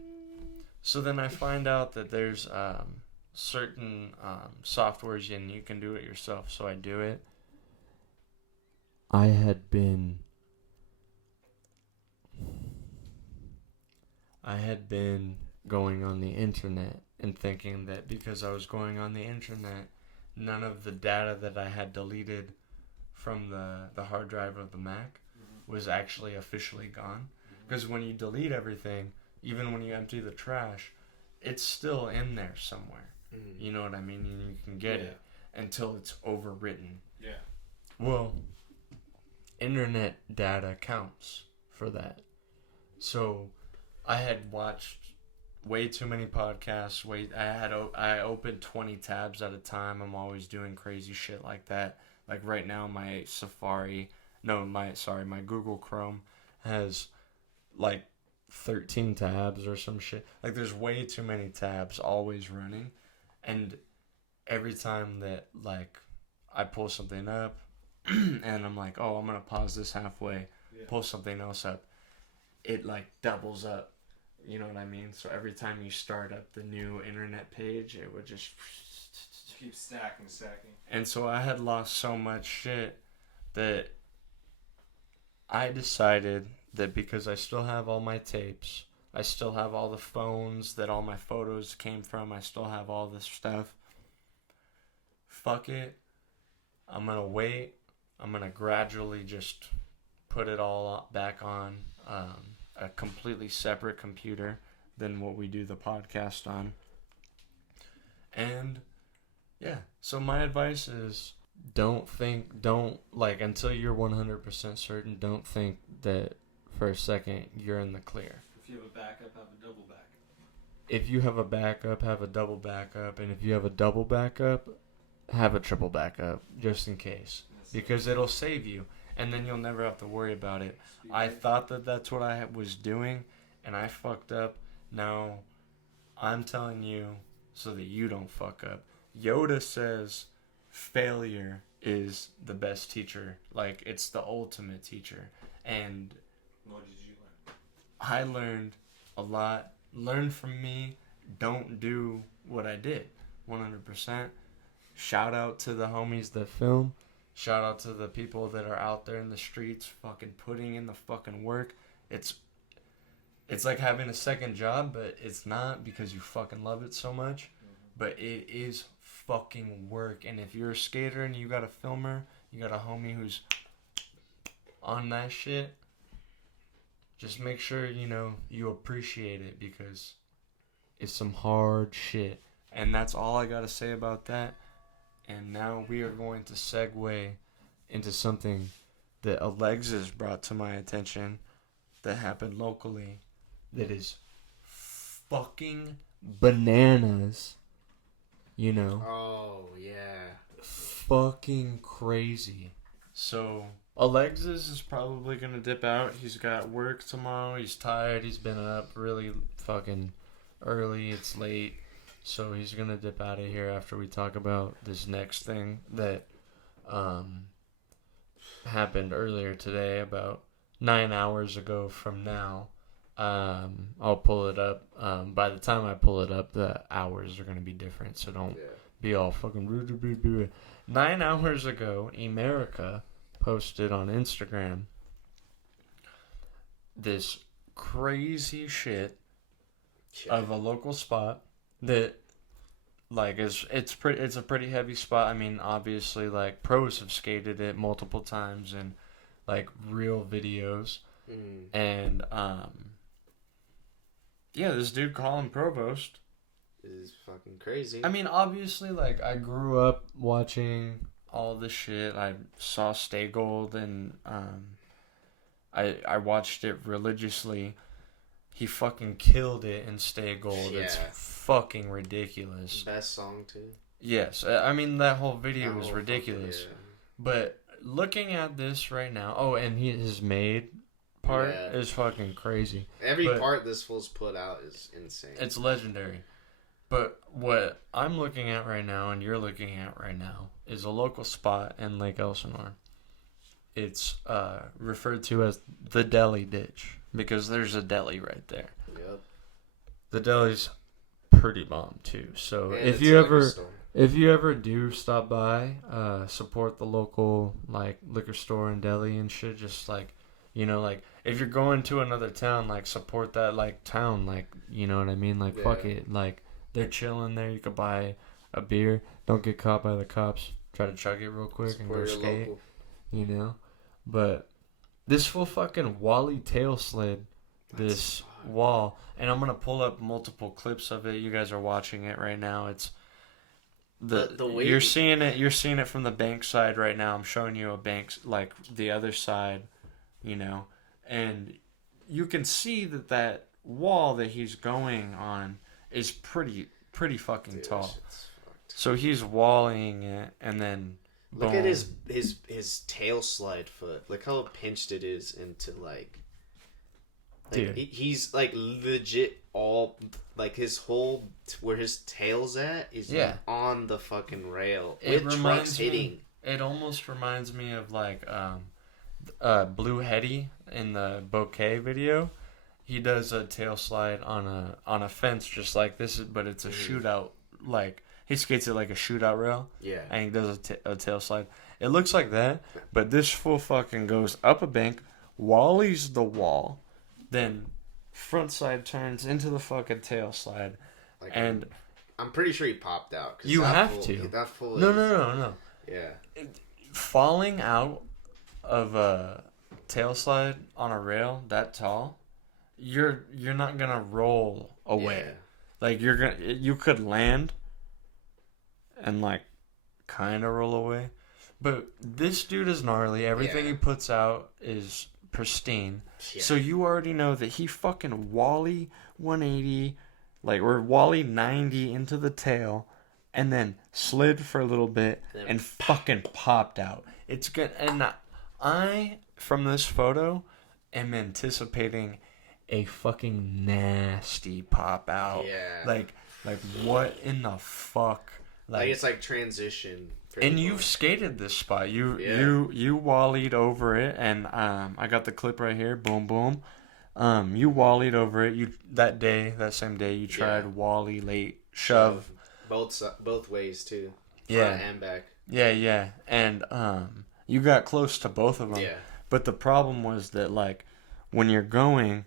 So then I find out that there's certain softwares and you can do it yourself, so I do it. I had been going on the internet and thinking that because I was going on the internet, none of the data that I had deleted from the hard drive of the Mac was actually officially gone. Because when you delete everything, even when you empty the trash, it's still in there somewhere. You know what I mean? And you can get it until it's overwritten. Yeah. Well, internet data counts for that. So I had watched way too many podcasts. I opened 20 tabs at a time. I'm always doing crazy shit like that. Like right now, my Google Chrome has like 13 tabs or some shit. Like there's way too many tabs always running. And every time that like I pull something up and I'm like, oh, I'm going to pause this halfway, pull something else up, it like doubles up. You know what I mean? So every time you start up the new internet page, it would just keep stacking. And so I had lost so much shit that I decided that because I still have all my tapes, I still have all the phones that all my photos came from, I still have all this stuff. Fuck it. I'm going to wait. I'm going to gradually just put it all back on a completely separate computer than what we do the podcast on. And yeah, so my advice is don't until you're 100% certain, don't think that for a second you're in the clear. If you have a backup, have a double backup. If you have a backup, have a double backup. And if you have a double backup, have a triple backup just in case. Because it'll save you. And then you'll never have to worry about it. I thought that that's what I was doing, and I fucked up. Now, I'm telling you so that you don't fuck up. Yoda says failure is the best teacher. Like, it's the ultimate teacher. And what did you learn? I learned a lot. Learn from me. Don't do what I did. 100%. Shout out to the homies that film. Shout out to the people that are out there in the streets fucking putting in the fucking work. It's like having a second job, but it's not because you fucking love it so much. But it is fucking work. And if you're a skater and you got a filmer, you got a homie who's on that shit, just make sure, you appreciate it because it's some hard shit. And that's all I got to say about that. And now we are going to segue into something that Alexiz brought to my attention that happened locally that is fucking bananas. Oh, yeah. Fucking crazy. So, Alexiz is probably going to dip out. He's got work tomorrow. He's tired. He's been up really fucking early. It's late. So he's going to dip out of here after we talk about this next thing that happened earlier today about 9 hours ago from now. I'll pull it up. By the time I pull it up, the hours are going to be different, so don't be all fucking... 9 hours ago, America posted on Instagram this crazy shit of a local spot that, like, it's a pretty heavy spot. I mean, obviously, like, pros have skated it multiple times in, like, real videos. And, yeah, this dude, Colin Provost, is fucking crazy. I mean, obviously, like, I grew up watching all this shit. I saw Stay Gold, and I watched it religiously. He fucking killed it in Stay Gold. Yeah. It's fucking ridiculous. Best song too. Yes, I mean that whole video was fucking, ridiculous. yeah. But looking at this right now, and his maid part is fucking crazy. Every part this fool's put out is insane. It's legendary. But what I'm looking at right now, and you're looking at right now, is a local spot in Lake Elsinore. It's referred to as the Deli Ditch because there's a deli right there. Yep. The deli's pretty bomb too. So if you ever do stop by, support the local like liquor store and deli and shit. Just like, you know, like if you're going to another town, like support that like town, like, you know what I mean? Like fuck it, like they're chilling there. You could buy a beer. Don't get caught by the cops. Try to chug it real quick support and go skate. local. You know, but this full fucking Wally tail slid this wall, and I'm gonna pull up multiple clips of it. You guys are watching it right now. It's the way you're seeing it. You're seeing it from the bank side right now. I'm showing you a bank, like the other side, you know, and you can see that wall that he's going on is pretty fucking tall. So he's walling it, and then look at his tail slide foot. Look how pinched it is into like dude. He's like legit all like his whole where his tail's at is on the fucking rail with trucks hitting. It almost reminds me of like Blue Hetty in the Bouquet video. He does a tail slide on a fence just like this, but it's a shootout. Like he skates it like a shootout rail. Yeah. And he does a tail slide. It looks like that, but this fool fucking goes up a bank, wallies the wall, then front side turns into the fucking tail slide. Like, and I'm pretty sure he popped out. You have to. That fool No. Yeah. Falling out of a tail slide on a rail that tall, you're not gonna roll away. Yeah. Like you could land and like kind of roll away, but this dude is gnarly. Everything he puts out is pristine. Yeah. So you already know that he fucking Wally 180, like or Wally 90 into the tail, and then slid for a little bit and fucking popped out. It's good, and I from this photo am anticipating a fucking nasty pop out. Yeah. Like what in the fuck? Like it's like transition. And you've skated this spot. You wallied over it, and I got the clip right here. Boom, boom. You wallied over it. That same day, you tried wally late shove. Both ways too. Front and back. Yeah. And you got close to both of them. Yeah. But the problem was that like when you're going,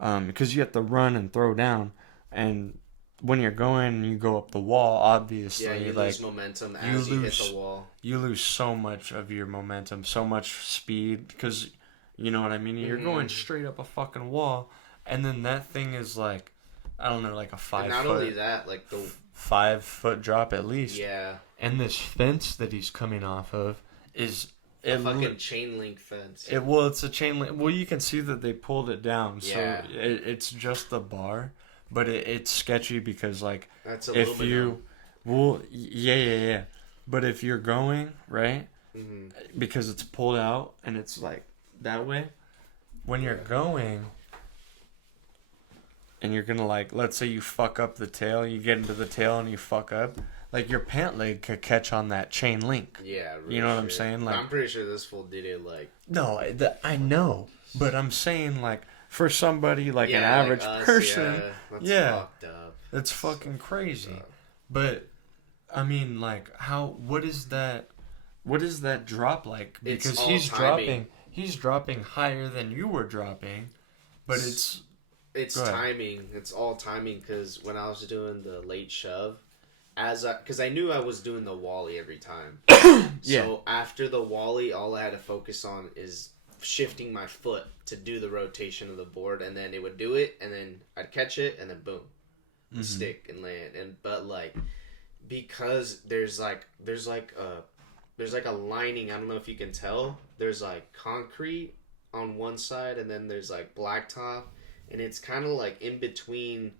because you have to run and throw down, and when you're going, you go up the wall, obviously. Yeah, you lose momentum as you hit the wall. You lose so much of your momentum, so much speed, because, you know what I mean? You're going straight up a fucking wall, and then that thing is like, I don't know, like a 5 and foot. Not only that, like the 5 foot drop at least. Yeah. And this fence that he's coming off of is a fucking chain link fence. It's a chain link. Well, you can see that they pulled it down, so it's just the bar. But it's sketchy because, like, that's if you... Well, yeah. But if you're going, right, because it's pulled out and it's, like, that way, when you're going, and you're gonna like, let's say you fuck up the tail, you get into the tail and you fuck up, like your pant leg could catch on that chain link. Yeah, you know what I'm saying? Like, I'm pretty sure this fool did it like. No, I know, but I'm saying like for somebody like an average us, person, that's fucked up. It's fucking crazy. But I mean, like, what is that drop like? Because he's dropping higher than you were dropping, but it's timing. It's all timing. Because when I was doing the late shove, because I knew I was doing the wally every time. So after the wally, all I had to focus on is shifting my foot to do the rotation of the board, and then it would do it, and then I'd catch it, and then boom, stick and land. But like, because there's like a lining. I don't know if you can tell. There's like concrete on one side, and then there's like blacktop, and it's kind of like in between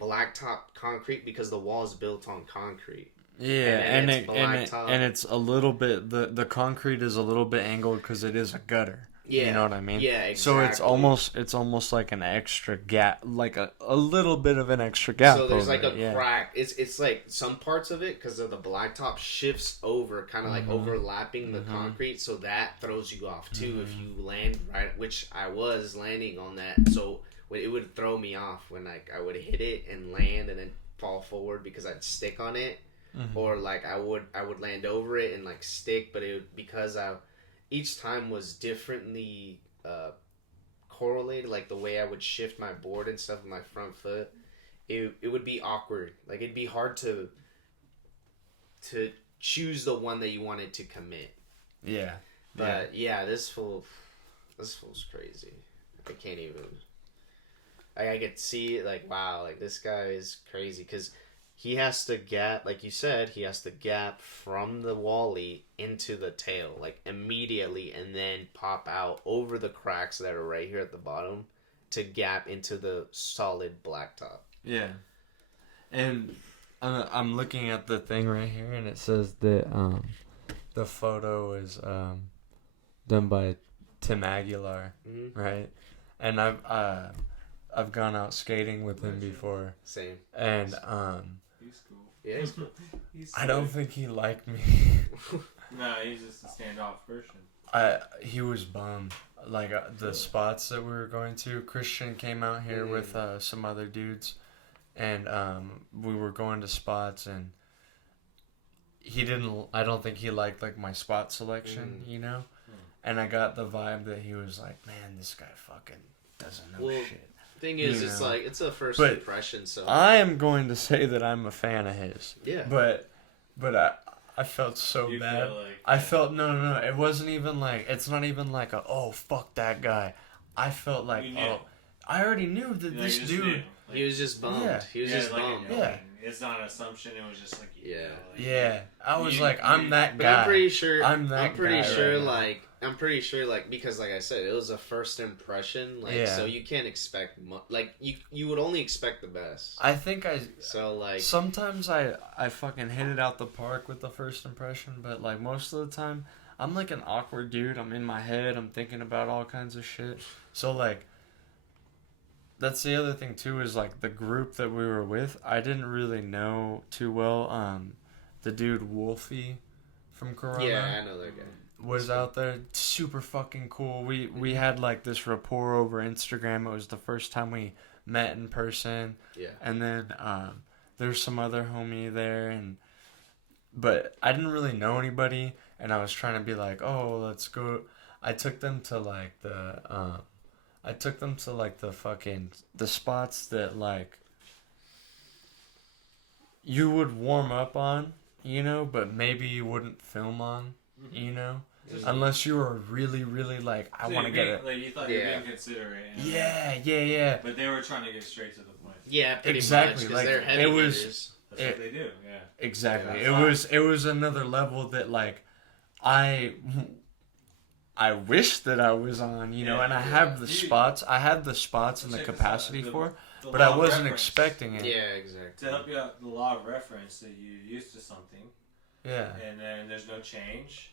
blacktop concrete because the wall is built on concrete. Yeah, and it's a little bit the concrete is a little bit angled because it is a gutter. Yeah, you know what I mean. Yeah, exactly. So it's almost like an extra gap, like a little bit of an extra gap. So there's like a crack. It's like some parts of it because of the blacktop shifts over, kind of like overlapping the concrete, so that throws you off too if you land right, which I was landing on that. So it would throw me off when like I would hit it and land and then fall forward because I'd stick on it, or like I would land over it and like stick, but because each time was differently correlated, like the way I would shift my board and stuff with my front foot, it would be awkward. Like it'd be hard to choose the one that you wanted to commit. Yeah. But this fool's crazy. I can't even. I could see it, like, wow, like this guy is crazy because he has to gap, like you said, he has to gap from the wally into the tail, like immediately, and then pop out over the cracks that are right here at the bottom to gap into the solid blacktop. Yeah. And I'm looking at the thing right here, and it says that the photo is done by Tim Aguilar, right? And I've gone out skating with him before. Same. And he's cool. Yeah, he's cool. I don't think he liked me. No, he's just a standoff person. He was bummed. Like the spots that we were going to, Christian came out here with some other dudes, and we were going to spots, and I don't think he liked like my spot selection, you know. And I got the vibe that he was like, man, this guy fucking doesn't know shit. Thing is, you it's know? like it's a first impression. So I am going to say that I'm a fan of his. Yeah. But I felt so bad. I felt no. It wasn't even like, it's not even like oh fuck that guy. I felt like I already knew that this dude. He was just bummed. Yeah. He was just bummed. Yeah. It's not an assumption. It was just like I was like, I'm that guy. But I'm pretty sure. I'm pretty sure, like, because like I said, it was a first impression, like, so you can't expect like you would only expect the best. I think sometimes I fucking hit it out the park with the first impression, but like most of the time I'm like an awkward dude. I'm in my head. I'm thinking about all kinds of shit. So like, that's the other thing too, is like the group that we were with, I didn't really know too well. The dude Wolfie from Corona. Yeah, I know that guy. Was out there, super fucking cool. We had like this rapport over Instagram. It was the first time we met in person. Yeah. And then there's some other homie there, but I didn't really know anybody, and I was trying to be like, oh, let's go. I took them to like the fucking the spots that like you would warm up on, you know, but maybe you wouldn't film on, you know. Unless you were really, really like, I want to get it. Like you thought you were being considerate. Yeah. But they were trying to get straight to the point. Yeah, pretty exactly. much, like they're heavy hitters. That's what they do. Yeah. Exactly. It was another level that like I wish that I was on, you know, and I have the spots. I had the spots and the capacity for, but I wasn't expecting it. Yeah, exactly. To help you out, the law of reference, that you're used to something. Yeah. And then there's no change.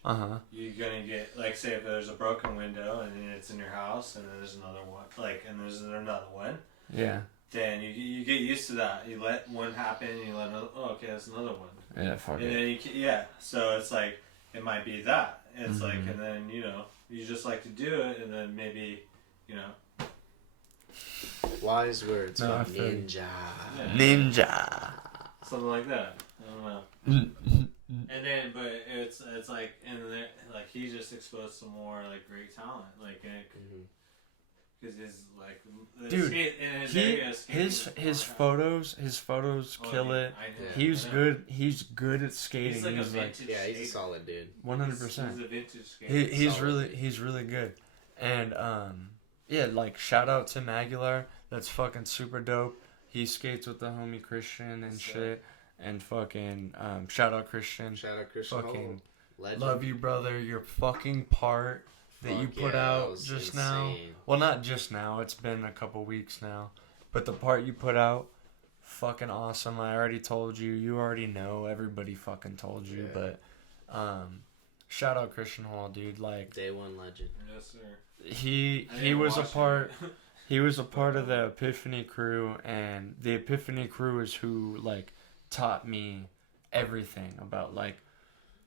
You're gonna get, like, say if there's a broken window and then it's in your house and then there's another one, like, and there's another one. Yeah. then you get used to that. You let one happen, and you let another. Oh, okay, that's another one. Yeah, fuck and it. Then so it's like it might be that. It's like, and then you just like to do it, and then maybe Wise words No, from Nin-Jah. Yeah. Nin-Jah. Something like that. I don't know. And then, but it's like, and then like he's just exposed to more like great talent, like because his like dude, his photos kill it. He's good. He's good at skating. He's like a he's vintage he's a solid dude. 100%. He's a vintage skater. He's really good. And yeah, like shout out to Aguilar. That's fucking super dope. He skates with the homie Christian and shit. And fucking shout out Christian. Shout out Christian. Fucking legend. love you, brother. Your fucking part that you put out just now. Well, not just now. It's been a couple weeks now. But the part you put out, fucking awesome. I already told you. You already know. Everybody fucking told you. Yeah. But shout out Christian Hall, dude. Like day one legend. Yes, sir. He was a part. He was a part of the Epiphany crew, and the Epiphany crew is who like taught me everything about like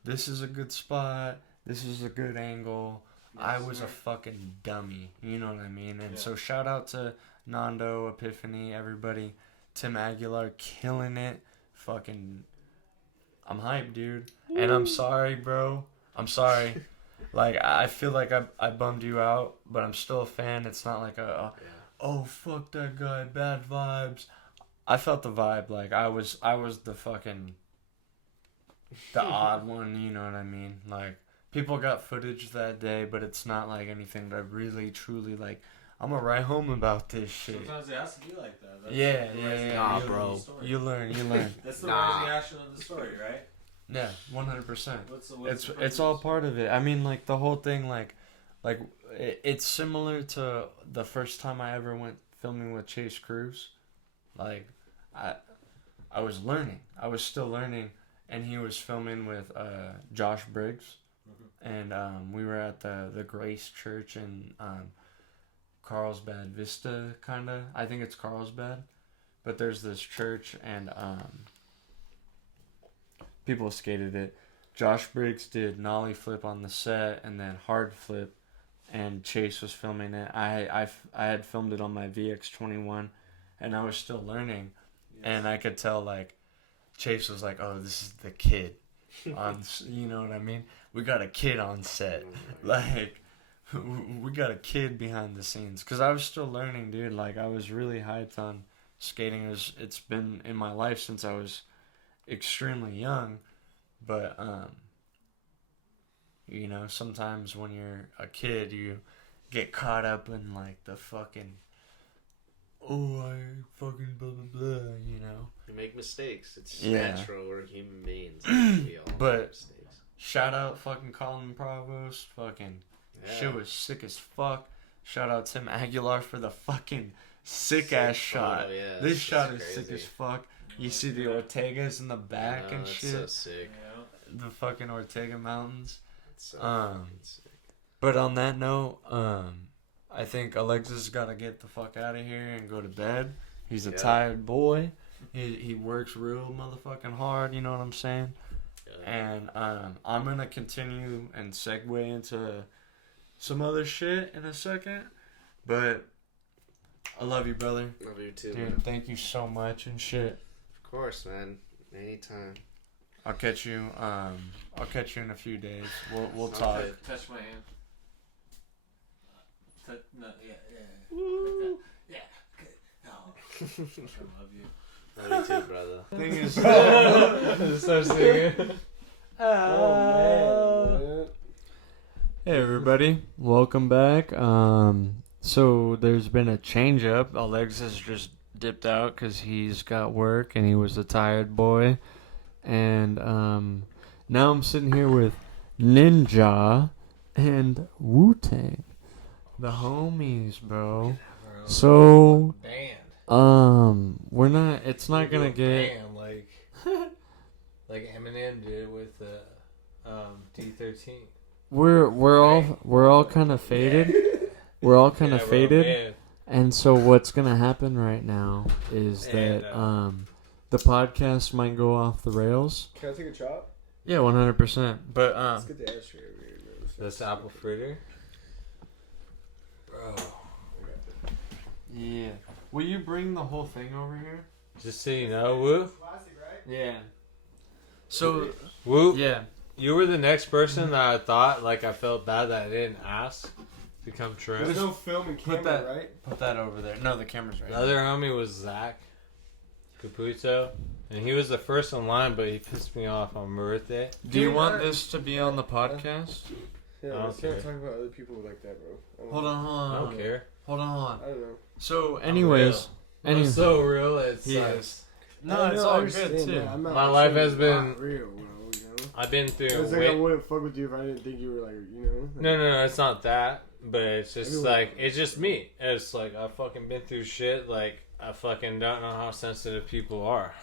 this is a good spot, this is a good angle. Yes, I was a fucking dummy, you know what I mean? And so shout out to Nando, Epiphany, everybody. Tim Aguilar killing it. Fucking I'm hyped, dude. Woo. And I'm sorry, bro. I'm sorry. Like I feel like I bummed you out, but I'm still a fan. It's not like oh fuck that guy, bad vibes. I felt the vibe. Like I was the fucking the odd one. You know what I mean? Like people got footage that day, but it's not like anything that really truly like. I'm gonna write home about this shit. Sometimes it has to be like that. That's yeah. Nah, bro. You learn. That's the rising action of the story, right? Yeah, 100%. What's it's all part of it. I mean, like the whole thing, like it's similar to the first time I ever went filming with Chase Cruz. Like, I was learning. I was still learning, and he was filming with Josh Briggs, and we were at the Grace Church in Carlsbad Vista, kinda. I think it's Carlsbad, but there's this church, and people skated it. Josh Briggs did nollie flip on the set and then hard flip, and Chase was filming it. I had filmed it on my VX21, and I was still learning, and I could tell like Chase was like, "Oh, this is the kid," on you know what I mean? We got a kid on set, like we got a kid behind the scenes. Cause I was still learning, dude. Like I was really hyped on skating. It's been in my life since I was extremely young, but you know, sometimes when you're a kid you get caught up in like the fucking I fucking blah blah blah, you know. You make mistakes. It's natural. We're human beings. We all but make mistakes. Shout out fucking Colin Provost, fucking shit was sick as fuck. Shout out Tim Aguilar for the fucking sick ass shot. Yeah, this shot is sick as fuck. You see the Ortegas in the back and shit. So sick. The fucking Ortega Mountains. So fucking sick. But on that note, I think Alexis got to get the fuck out of here and go to bed. He's a tired boy. He works real motherfucking hard, you know what I'm saying? Yeah. And I'm going to continue and segue into some other shit in a second. But I love you, brother. Love you too, dude. man. Thank you so much and shit. Of course, man. Anytime. I'll catch you in a few days. We'll talk. Good. Touch my hand. No, yeah. Woo. Yeah. Good. No. I love you. Love you too, brother. Thing is, start singing. Oh man. Hey everybody, welcome back. So there's been a change up. Alexis just dipped out because he's got work and he was a tired boy. And now I'm sitting here with Nin-Jah and Wu-Tang, the homies, bro. So we're not. It's not gonna get band, like Eminem did with D13. We're all kind of faded. We're all kind of faded. And so what's gonna happen right now is that the podcast might go off the rails. Can I take a chop? Yeah, 100%. But Let's get the ashtray over here, man. This apple fritter. Bro. yeah, will you bring the whole thing over here? Just so you know, Woo. Yeah. So Woo. yeah, You were the next person that I thought, like, I felt bad that I didn't ask to come trim. There's no film and camera, Put that- right? put that over there. No, the camera's right. The other homie was Zach Caputo, and he was the first in line, but he pissed me off on my birthday. Do you want this to be on the podcast? Yeah, I we don't can't care. talk about other people like that, bro. Hold on, hold I on. don't care. Hold on. I don't know. So, anyways, I'm so real, it sucks. Yes. No, I it's know, I all understand good too. that. I'm not My life saying has it's been- not real, bro. You know? I've been through It's it. like I wouldn't fuck with you if I didn't think you were like, you know. Like, No, it's not that. But it's just Everyone- like, it's just me. It's like, I've fucking been through shit. Like, I fucking don't know how sensitive people are.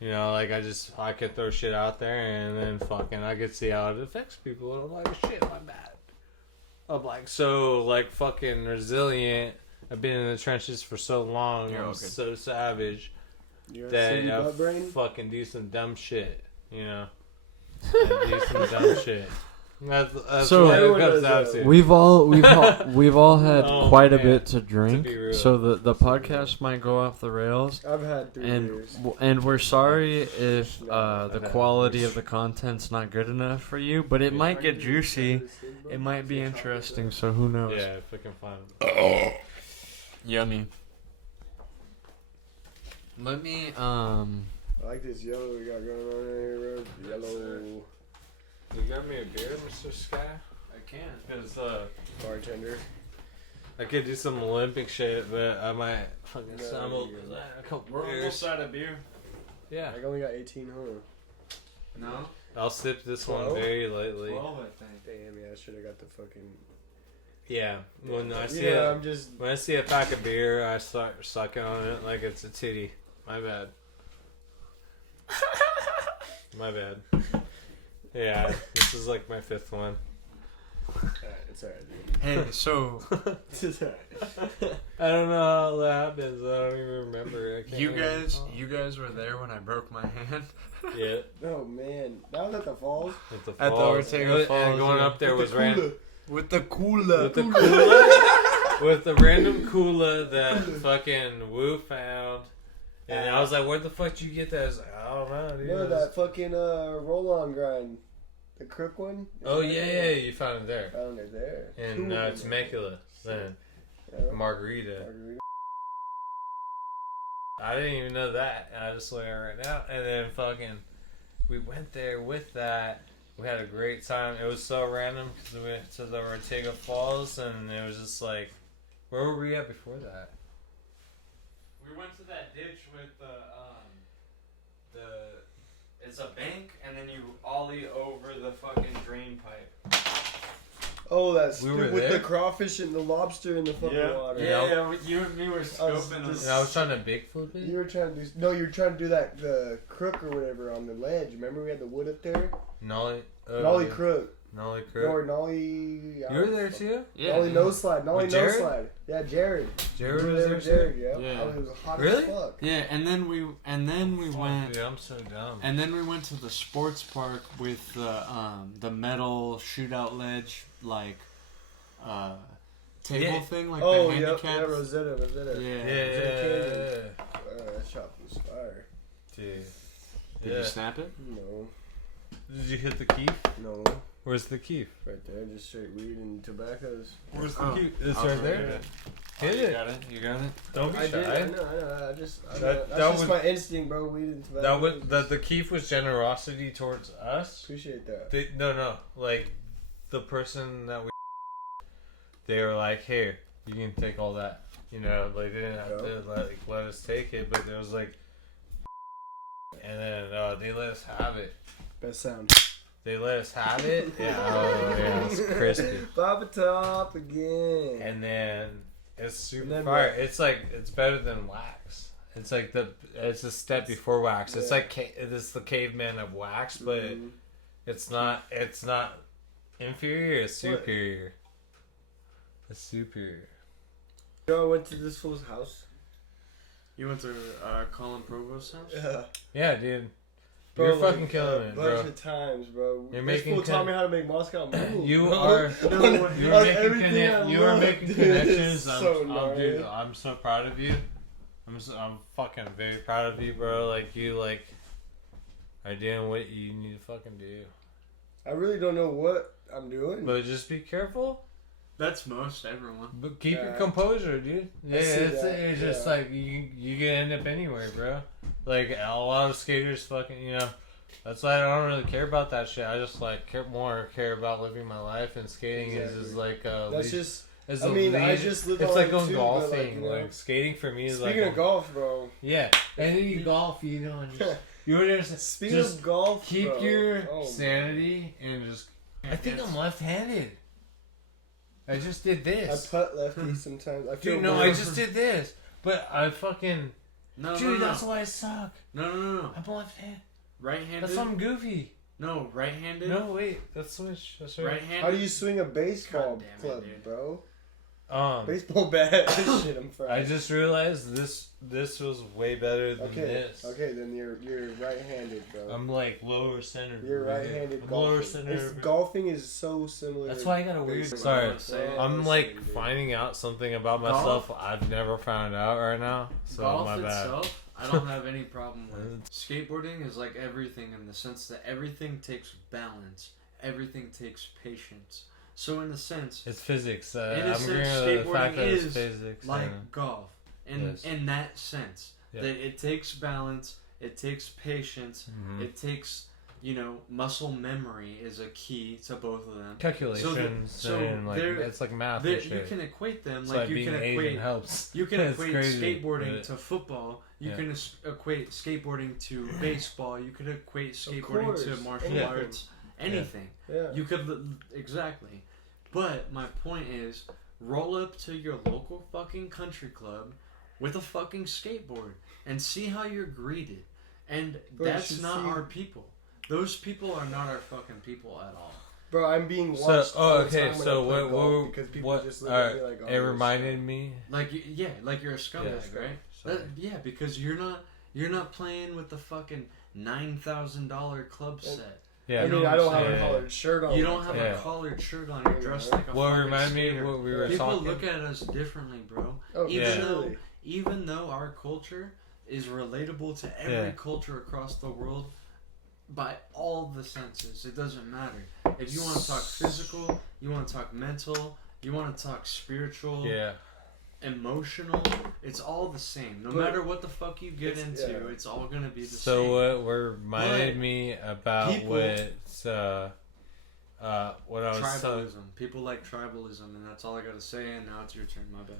You know, like, I could throw shit out there and then fucking, I could see how it affects people. And I'm like, shit, my bad. I'm like, so, like, fucking resilient. I've been in the trenches for so long. You're I'm all good. so savage you got that city I butt brain? fucking do some dumb shit. You know? I do some dumb shit. That's So- what it Everyone comes does down that. to. We've all had Oh, quite a man. bit to drink, To be real. so the podcast might go off the rails. I've had 3 years. And we're sorry if the I've had quality worse. of the content's not good enough for you, but it might get juicy. It might be interesting, so who knows? Yeah, if I can find them. Yummy. Let me I like this yellow we got going on here, bro. Yellow You got me a beer, Mr. Sky? I can, because bartender. I could do some Olympic shit, but I might fucking No, stumble you're good. a couple We're beers. almost out of beer. Yeah, I only got 18, huh? No? I'll sip this one 12? very lightly. 12, I think. Damn, yeah, I should have got the fucking. Yeah, when I see Yeah, a I'm just. when I see a pack of beer, I start sucking on it like it's a titty. My bad. My bad. Yeah, this is like my 5th one. It's alright, Hey, so dude. It's alright. I don't know how that happens. I don't even remember. I can't you remember. you guys were there when I broke my hand. Yeah. Oh, man. That was at the falls? At the At the falls. Ortega And Falls, going yeah. up there With was the random. cooler. With the cooler. With the cooler. With the random cooler that fucking Woo found. And I was like, where the fuck did you get that? I was like, I don't know, dude. No, that fucking roll-on grind. The crook one? Oh, yeah, you found it there. Found it there. In Temecula. Then. Yeah. Margarita. Margarita. I didn't even know that. I just learned it right now. And then fucking, we went there with that. We had a great time. It was so random because we went to the Ortega Falls and it was just like, where were we at before that? We went to that ditch with it's a bank, and then you ollie over the fucking drain pipe. Oh, that's We were with there? the crawfish and the lobster in the fucking water. Yeah, you and me were scoping just- And I was trying to big flip it? You were trying to do. No, you were trying to do that, the crook or whatever on the ledge. Remember we had the wood up there? Nolly. Nolly crook. Nolly Or Crook. Nolly. You were there too? Nolly no slide. Nolly With no Jared? slide. Yeah, Jared. Jared You were was there there with too? Jared, yeah. Yeah. Oh, it was hot Really? as fuck. Yeah, and then we went. Dude, I'm so dumb. And then we went to the sports park with the metal shootout ledge, like table Yeah. thing, like Oh, the yeah, handicap. yeah, Rosetta. Yeah. Yeah. That shot was fire. Dude. Did you snap it? No, Did you hit the key? no. Where's the key? Right there, just straight weed and tobaccos. Where's the Oh. key? It's I'll right throw there. it. Hit You it. got it. You got it. Don't be I shy. did. I know. That's that just was- my instinct, bro. Weed and tobacco. That was the key was generosity towards us. Appreciate that. No, like the person that we. They were like, "Here, you can take all that." You know, like they didn't have to let us take it, but it was like, and then they let us have it. Best sound. They let us have it. Yeah, oh yeah, it's crispy. Pop top again. And then it's super And then fire. what? It's like it's better than wax. It's like it's a step before wax. It's Yeah. like it's the caveman of wax, but Mhm. it's not inferior. It's What? superior. It's superior. Yo, I went to this fool's house. You went to Colin Provost's house? Yeah. Yeah, dude. Bro, You're like, fucking killing it, a bro. bunch of times, bro. You're This making fool taught me how to make Moscow Mule. You bro. are. You are making everything I you are love, making dude, connections. it's so dude, gnarly. I'm so proud of you. I'm fucking very proud of you, bro. Like you are doing what you need to fucking do. I really don't know what I'm doing. But just be careful. That's most everyone. But keep your Yeah. composure, dude. Yeah, see it's that, just yeah. like you can end up anywhere, bro. Like a lot of skaters, fucking, you know. That's why I don't really care about that shit. I just like care about living my life, and skating is like That's just. It's I mean, I just live it's on like it going too, but, golfing. like, you know, like skating for me is Speaking like of golf, bro. yeah. And then you golf, you know, and just you were just Speaking just of golf, keep bro. your Oh, sanity and just. I think Yes. I'm left-handed. I just did I this. putt lefty sometimes. I feel Dude, no, weird. I just did this. But I fucking No, dude, no, that's no. why I suck. No. I'm left-handed. Right-handed? That's something goofy. No, right-handed? No, wait, that's switch. That's right. Right-handed? How do you swing a baseball God damn it, club, dude. bro? Um, Baseball bat. Shit, I'm fried. I just realized this was way better than Okay. this. Okay, then you're right-handed, bro. I'm like lower center. You're right-handed I'm golfing. lower center. Golfing is so similar. That's to why I got a weird. baseball. Sorry, Say, I'm listen, like dude. finding out something about Golf? myself I've never found out right now. So Golf my bad. itself, I don't have any problem with. Skateboarding is like everything in the sense that everything takes balance. Everything takes patience. So in a sense, It's physics. In a I'm sense, agreeing with the fact skateboarding that it's is physics. like and- golf, Yes. in that sense, Yeah. that it takes balance, it takes patience, Mhm. it takes, muscle memory is a key to both of them. calculations so and like there- it's like math There, and you shit. can equate them That's like why you being can Asian equate. helps. You can It's equate crazy, skateboarding but- to football. You Yeah. can equate skateboarding to baseball. You could equate skateboarding course, to martial anything. arts. Anything. Yeah. You could exactly. But my point is, roll up to your local fucking country club with a fucking skateboard and see how you're greeted. And Bro, you that's should not see- our people. Those people are not our fucking people at all. Bro, I'm being So, watched all the okay, time when so I play what? golf because people just look at me like, oh, it you're reminded a me. Like like you're a scumbag, Yeah, right? sorry. Yeah, because you're not playing with the fucking $9,000 club set. Yeah, I mean, I don't have yeah. a collared shirt on. You don't have Yeah. a collared shirt on. You're dressed like a What fucking reminded me skater. what we were People talking. look at us differently, bro. Oh, even yeah. though even though our culture is relatable to every Yeah. culture across the world by all the senses, it doesn't matter. If you want to talk physical, you want to talk mental, you want to talk spiritual, Yeah. emotional, it's all the same. No But matter what the fuck you get it's- into, yeah. it's all gonna be the So same. what reminded But me about people- what I was telling. Tribalism. People like tribalism, and that's all I gotta say. And now it's your turn. My bad.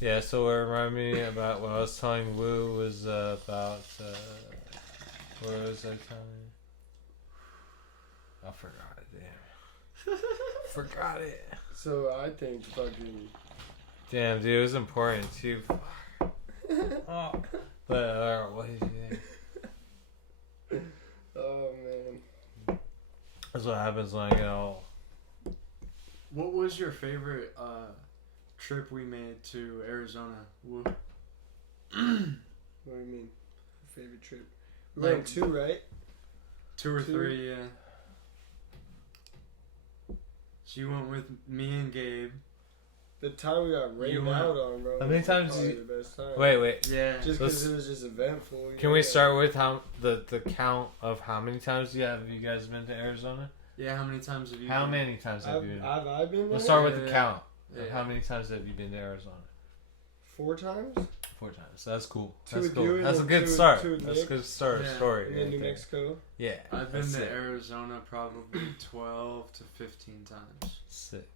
Yeah, so what reminded me about what I was telling Wu was about what was I telling? I forgot it. Damn. Forgot it. So I think fucking. Damn, dude, it was important too. Oh. But what did you think? Oh man. That's what happens when I get all. What was your favorite trip we made to Arizona? Woo. What do you mean? Favorite trip? We went on Like- 2, right? 2 or Two. 3, yeah. So you went with me and Gabe. The time we got You rained went- out on, bro. How many was times probably you- the best time. Wait. Yeah. Just let's- because it was just eventful. Can we start with how the count of how many times you guys been to Arizona? Yeah. How many times have you? How been? many times have you been? I've been there Let's start with the Yeah. count. Yeah. Of how many times have you been to Arizona? 4 times. 4 times. That's cool. Two That's with cool. you and That's a then good two start. with That's a Nick. good start. Yeah. Story. And then right New there. Mexico. Yeah. I've been that's to sick. Arizona probably 12 to 15 times. Sick.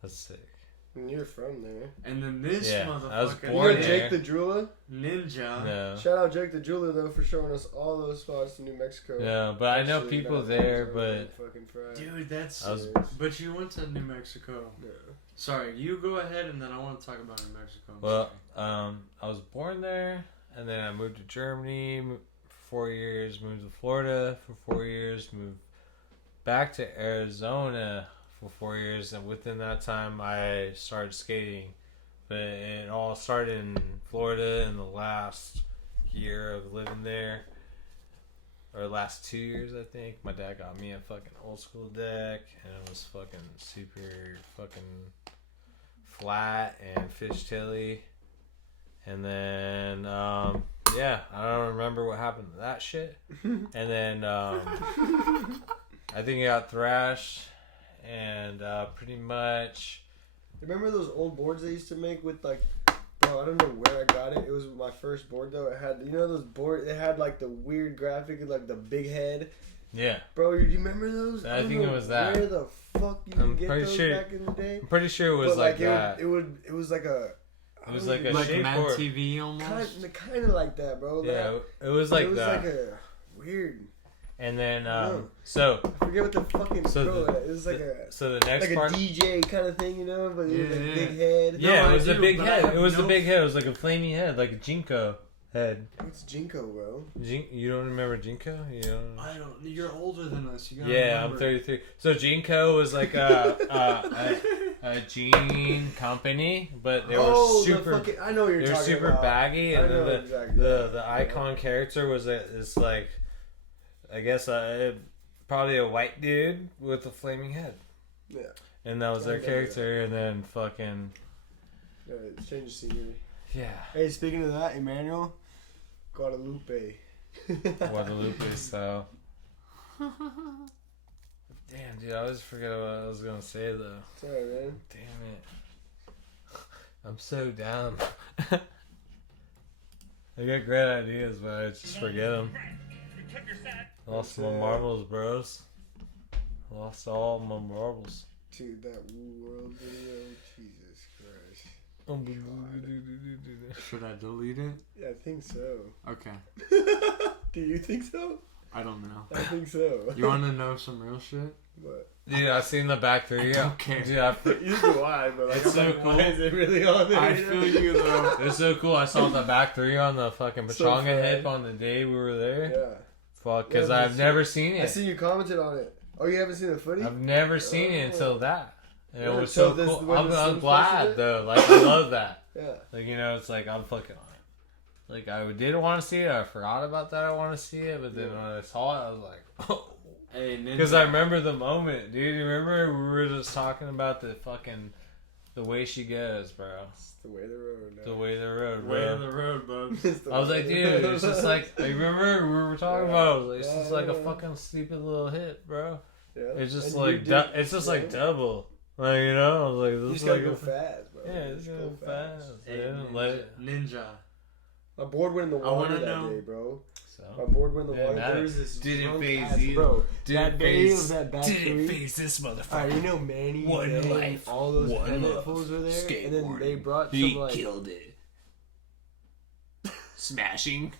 That's sick. And you're from there. And then this Yeah, I was motherfucker, You born know there. Jake the Jeweler? Ninja. No. Shout out Jake the Jeweler though for showing us all those spots in New Mexico. No, but I know Actually, people not there, Arizona, but fucking fried. Dude, that's. I was- But you went to New Mexico. Yeah. Sorry, you go ahead, and then I want to talk about New Mexico. I'm well, sorry. I was born there, and then I moved to Germany for 4 years, moved to Florida for 4 years, moved back to Arizona for 4 years, and within that time, I started skating But it all started in Florida in the last year of living there. Or last 2 years, I think. My dad got me a fucking old school deck, and it was fucking super fucking flat and fishtaily. And then, yeah, I don't remember what happened to that shit. And then, I think it got thrashed, and pretty much. Remember those old boards they used to make with like, bro, I don't know where I got it. It was my first board though. It had, you know, those boards. It had like the weird graphic, like the big head. Yeah. Bro, you remember those? I think it was that. Where the fuck you could get those back in the day? I'm pretty sure it was like that. It was like a. It was like a like shape Mad board. TV almost. Kind of like that, bro. Yeah, it was like that. It was like a weird. And then, I forget what the fucking. It was like So the next like part. a DJ kind of thing, you know, but it was like big head. Yeah, No, it was a big head. It was no a big head. It was like a flaming head, like a Jinko head. What's Jinko, bro? You don't remember Jinko? You don't. I don't. You're older than us. You gotta Yeah, remember. I'm 33. So Jinko was like a jean company, but they were super. I know what you're They were talking super about. baggy, and I know then exactly. the icon character was this like, I guess probably a white dude with a flaming head. Yeah. And that was their character, and then fucking. Change the scenery. Yeah. Hey, speaking of that, Emmanuel, Guadalupe. Guadalupe style. Damn, dude, I always forget what I was gonna say though. Sorry, man. Damn it. I'm so down. I got great ideas, but I just forget them. Lost my marbles, bros. Lost all my marbles. Dude, that Woo World video, Jesus Christ. Should I delete it? Yeah, I think so. Okay. Do you think so? I don't know. I think so. You want to know some real shit? What? Dude, I seen the back three. I don't care. Dude, Either do I, but like, It's so cool. Why is it really on there? I feel you though. it's so cool. I saw the back three on the fucking So Pachanga fun. hip on the day we were there. Yeah. Fuck, because Yeah, I've never seen I it. see you commented on it. Oh, you haven't seen the footy? I've never seen it until that. And it Yeah, was so so this- cool. when I'm the Sims glad posted it? though. Like I love that. Yeah. Like, you know, it's like I'm fucking on it. Like I did want to see it. I forgot about that. I want to see it, but then when I saw it, I was like, oh. Hey, Nin-Jah. Because I remember the moment, dude. You remember we were just talking about the way she goes, bro. It's the way of the road. The way of the road, Way bro. of the road, bubs. It's the I was way like, of the dude, road. it's just like, you remember we were talking about it? I was like, it's just like a Yeah. fucking stupid little hit, bro. Yeah. It's just And like, you did- it's just yeah. like double. Like, you know, I was like, You this just is gotta like go a, fast, bro. yeah, it's Just go fast. Hey, Yeah, let it, Nin-Jah. My board went in the I water wanna that know- day, bro. My so. board went in the Yeah, water. that There was this didn't drunk phase ass, you. bro. Didn't That day phase- of that back three. this motherfucker. Alright, you know Manny, One Day, life, all those one Pennant love, fools were there, and then they skateboarding. brought He some like killed it. Smashing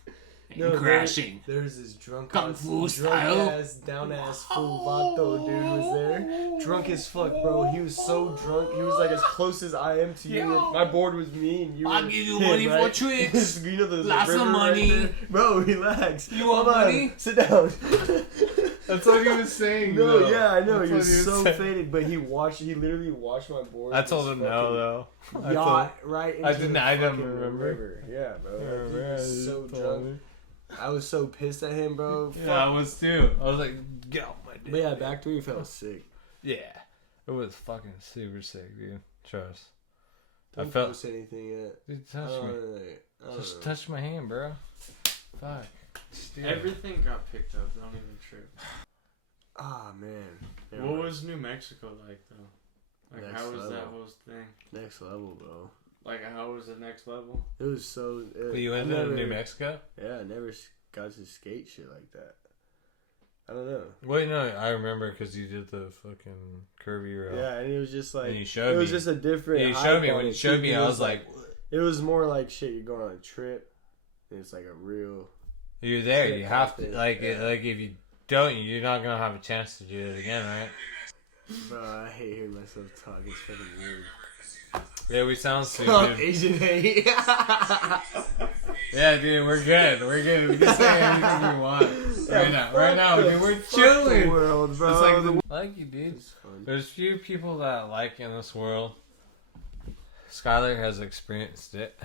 and no, crashing. There's this drunk Kung ass, Fu style. ass, down ass full vato dude was there, drunk as fuck, bro. He was so drunk. He was like as close as I am to you. Yo. My board was me and you. I'll were give you him, money for right? tricks. You know the Lots of river right money. there? Bro, relax. You want Hold on. money? Sit down. That's what he was saying. No, though. yeah, I know. That's He what was so saying. faded, but he literally washed my board. I told him no, though. I told- Yacht right into I didn't- the I don't fucking remember. river. Yeah, bro. That dude Yeah, was you so told drunk. me. I was so pissed at him, bro. Yeah, I was too. I was like, get off my dick. But yeah, back three felt sick. Yeah. It was fucking super sick, dude. Trust. Don't I felt. post anything yet. Dude, touch I me. don't know. Just touch my hand, bro. Fuck. Dude. Everything got picked up. Don't even trip. Ah, man. Never What mind. was New Mexico like though? Like Next how was that level. whole thing? Next level, bro. Like how was the next level? It was so. But you went to New Mexico? Yeah, I never got to skate shit like that. I don't know. Wait, no, I remember because you did the fucking curvy rail. Yeah, and it was just like And you showed it was me. just a different. Yeah, you hype showed me. on When it, you showed too, me, 'cause I it was like, it was more like shit. You're going on a trip, and it's like a real. you're there. Shit You have to content, like yeah. like if you don't, you're not gonna have a chance to do it again, right? Bro, I hate hearing myself talk. It's fucking weird. Yeah, we sound Oh, stupid. Asian hate. Yeah, dude, we're good. We're good. We can say anything we want right now, dude. We're Fuck the chilling. world, bro. It's like The I like you, dude. It's fun. There's few people that I like in this world. Skyler has experienced it.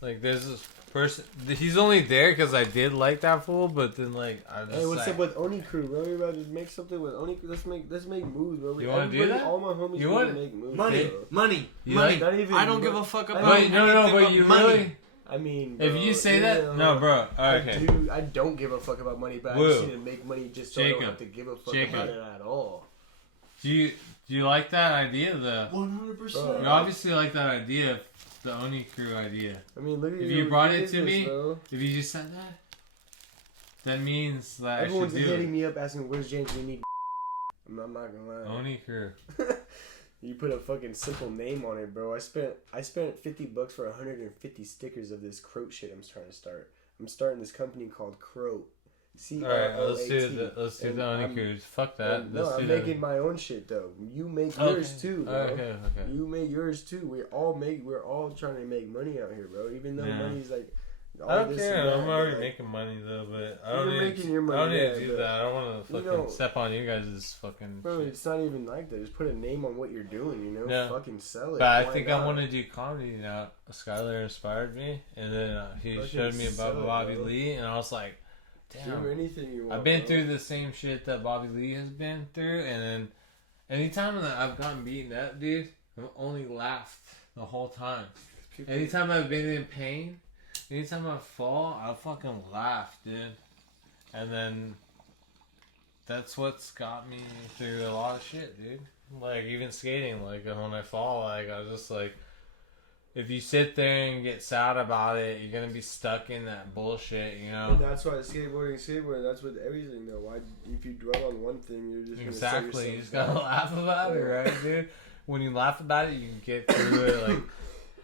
Like, there's this person. He's only there because I did like that fool, but then, like, I just. Hey, what's like, up with Oni Crew, bro? You about to make something with Oni Crew? Let's make moves, bro. You want to do that? All my homies want to make moves. Money, bro. money, You money. like- Not even I don't give bro. a fuck I about mean, no, but you money. really. I mean, If bro, you say that, no, bro. Okay. I don't give a fuck about money, but Woo. I just need to make money just so I Jacob. don't have to give a fuck Jacob. about it at all. Do you like that idea? 100%. You obviously like that idea, the Oni Crew idea. I mean, look at If your you brought it to business, me, bro. if you just said that means that Everyone's I should do hitting it. me up asking, "Where's James? We need." I'm not gonna lie. Oni Crew. You put a fucking simple name on it, bro. I spent $50 for 150 stickers of this Croat shit I'm trying to start. I'm starting this company called Croat. Alright, let's do CROAT. Let's do And the Oni I'm- Crew. Fuck that. No, Let's I'm do that. making my own shit though. You make Okay. yours too, bro. Okay. You make yours too. We're all trying to make money out here, bro. Even though Yeah. money's like. all I don't this care. and that, I'm but, already like, making money though, but I You're don't need. making your I money, don't need yeah, to do but, that. I don't want to you fucking know- step on you guys' fucking. Bro, shit. it's not even like that. Just put a name on what you're doing, you know? Yeah. Fucking sell it. But I Why think not? I want to do comedy now. Skyler inspired me, and then he Fucking showed me about sell it, Bobby bro. Lee, and I was like, Do damn. anything you want. I've been bro. through the same shit that Bobby Lee has been through, and then anytime that I've gotten beaten up, dude, I've only laughed the whole time. Anytime I've been in pain, anytime I fall, I fucking laugh, dude. And then that's what's got me through a lot of shit, dude. Like, even skating, like, when I fall, like, I was just like, if you sit there and get sad about it, you're gonna be stuck in that bullshit, you know? And that's why skateboarding. That's with everything, though. Why, if you dwell on one thing, you're just Exactly. You Gonna just gotta laugh about it, right, dude? When you laugh about it, you can get through it, like.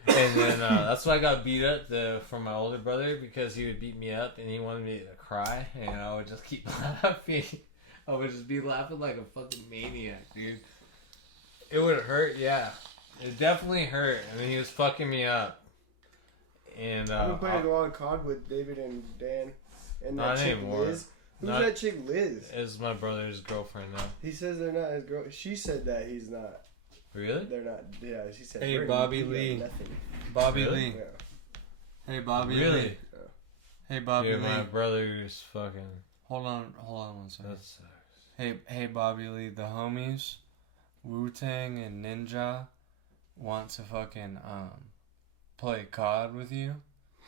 And then that's why I got beat up from my older brother, because he would beat me up and he wanted me to cry, and I would just keep laughing. I would just be laughing like a fucking maniac, dude. It would hurt, yeah. It definitely hurt, and then he was fucking me up. And I've been playing a lot of COD with David and Dan, and that Not chick anymore. Liz. Who's Not- that chick Liz? is my brother's girlfriend now. He says they're not his girl. She said that he's not. Really? They're not. Yeah, she said. Hey, "We're Bobby you got Lee. Nothing." Bobby Really? Lee. Yeah. Hey, Bobby Really? Lee. Hey, Bobby Dude, Lee. my brother's fucking. Hold on one second. That sucks. Hey, Bobby Lee. The homies, Wu-Tang and Nin-Jah, want to fucking play COD with you.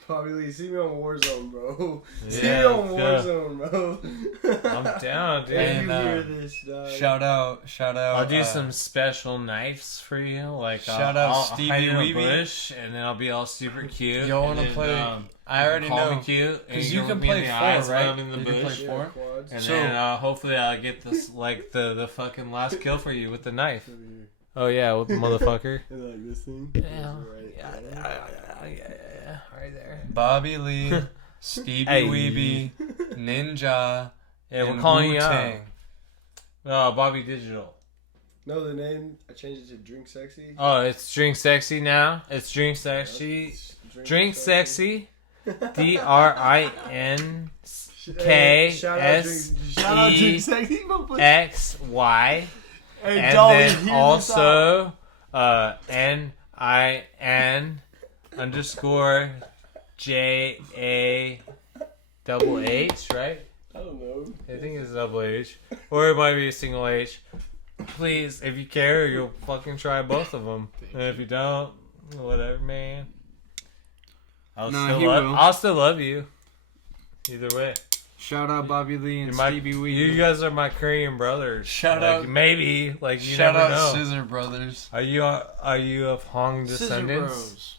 Bobby Lee, see me on Warzone, bro. See me Yeah, on let's Warzone, bro. I'm down, dude. If And, you hear this, dog. Shout out. I'll do some special knives for you. Like, Shout I'll out hide Stevie in a Weeby. bush, and then I'll be all super cute. Y'all and wanna then, play? I already call know. me cute, and Because you look can me in play the 4, eyes when right? I'm in the You can bush. play Yeah, 4. quads. And So- then hopefully I'll get this, like, the fucking last kill for you with the knife. Over here. Oh, yeah, with the motherfucker. And like this thing. Yeah. Right. Yeah, right there. Bobby Lee, Stevie Hey. Weeby, Nin-Jah, Yeah, we're and calling you Wu-Tang. out. Oh, Bobby Digital. No, the name, I changed it to Drink Sexy. Oh, it's Drink Sexy now. It's Drink Sexy. Drink Sexy. DRINKSEXY. Hey, And Dolly, then hear this also NIN_JAHH, right? I don't know. I think it's double H. Or it might be a single H. Please, if you care, you'll fucking try both of them. And if you don't, whatever, man. I'll still love you. Either way. Shout out Bobby Lee and Stevie Weeby. You guys are my Korean brothers. Shout Like, out- maybe, like, you Shout never out know. Scissor Brothers. Are you of Hong Scissor descendants? Bros.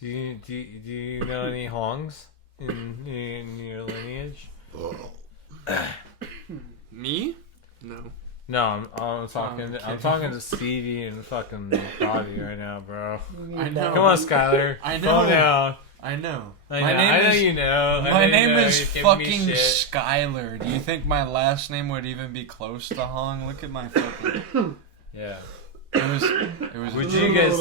Do you know any Hongs in your lineage? Me? No. No, I'm talking to Stevie and fucking Bobby right now, bro. I know. Come on, Skyler. I know. Calm down. I know. I know you know. My name is You're giving me fucking shit. Skyler. Do you think my last name would even be close to Hong? Look at my fucking. Yeah. It was. Would you guys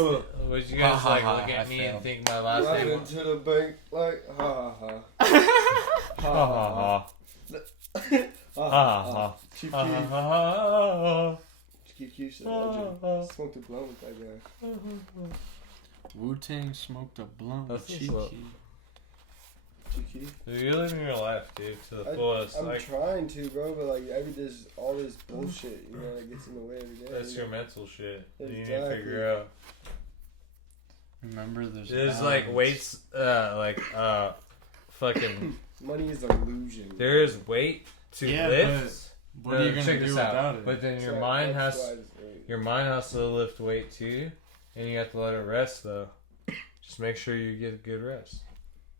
Ha, like ha, look I at me and failed. think my last Right name? into the bank like ha ha Ha ha. ha ha. Ha Ha ha. ha. Chief Ha Keef. ha ha. Chief Keef said legend. Smoked a blunt with that guy. Wu-Tang smoked a blunt with That's Cheeky. what's up. Cheeky. Dude, you're living your life, dude, to the fullest. I'm Like, trying to, bro, but like all this bullshit, you know, that gets in the way every day. that's your mental shit. You need to Exactly. figure out. Remember, there's like balance. weights, fucking. Money is an illusion. There is weight to Yeah, lift. What are you gonna check do this without out. it? But then your So mind that's has why it's great. your mind has to lift weight too, and you have to let it rest though. Just make sure you get good rest.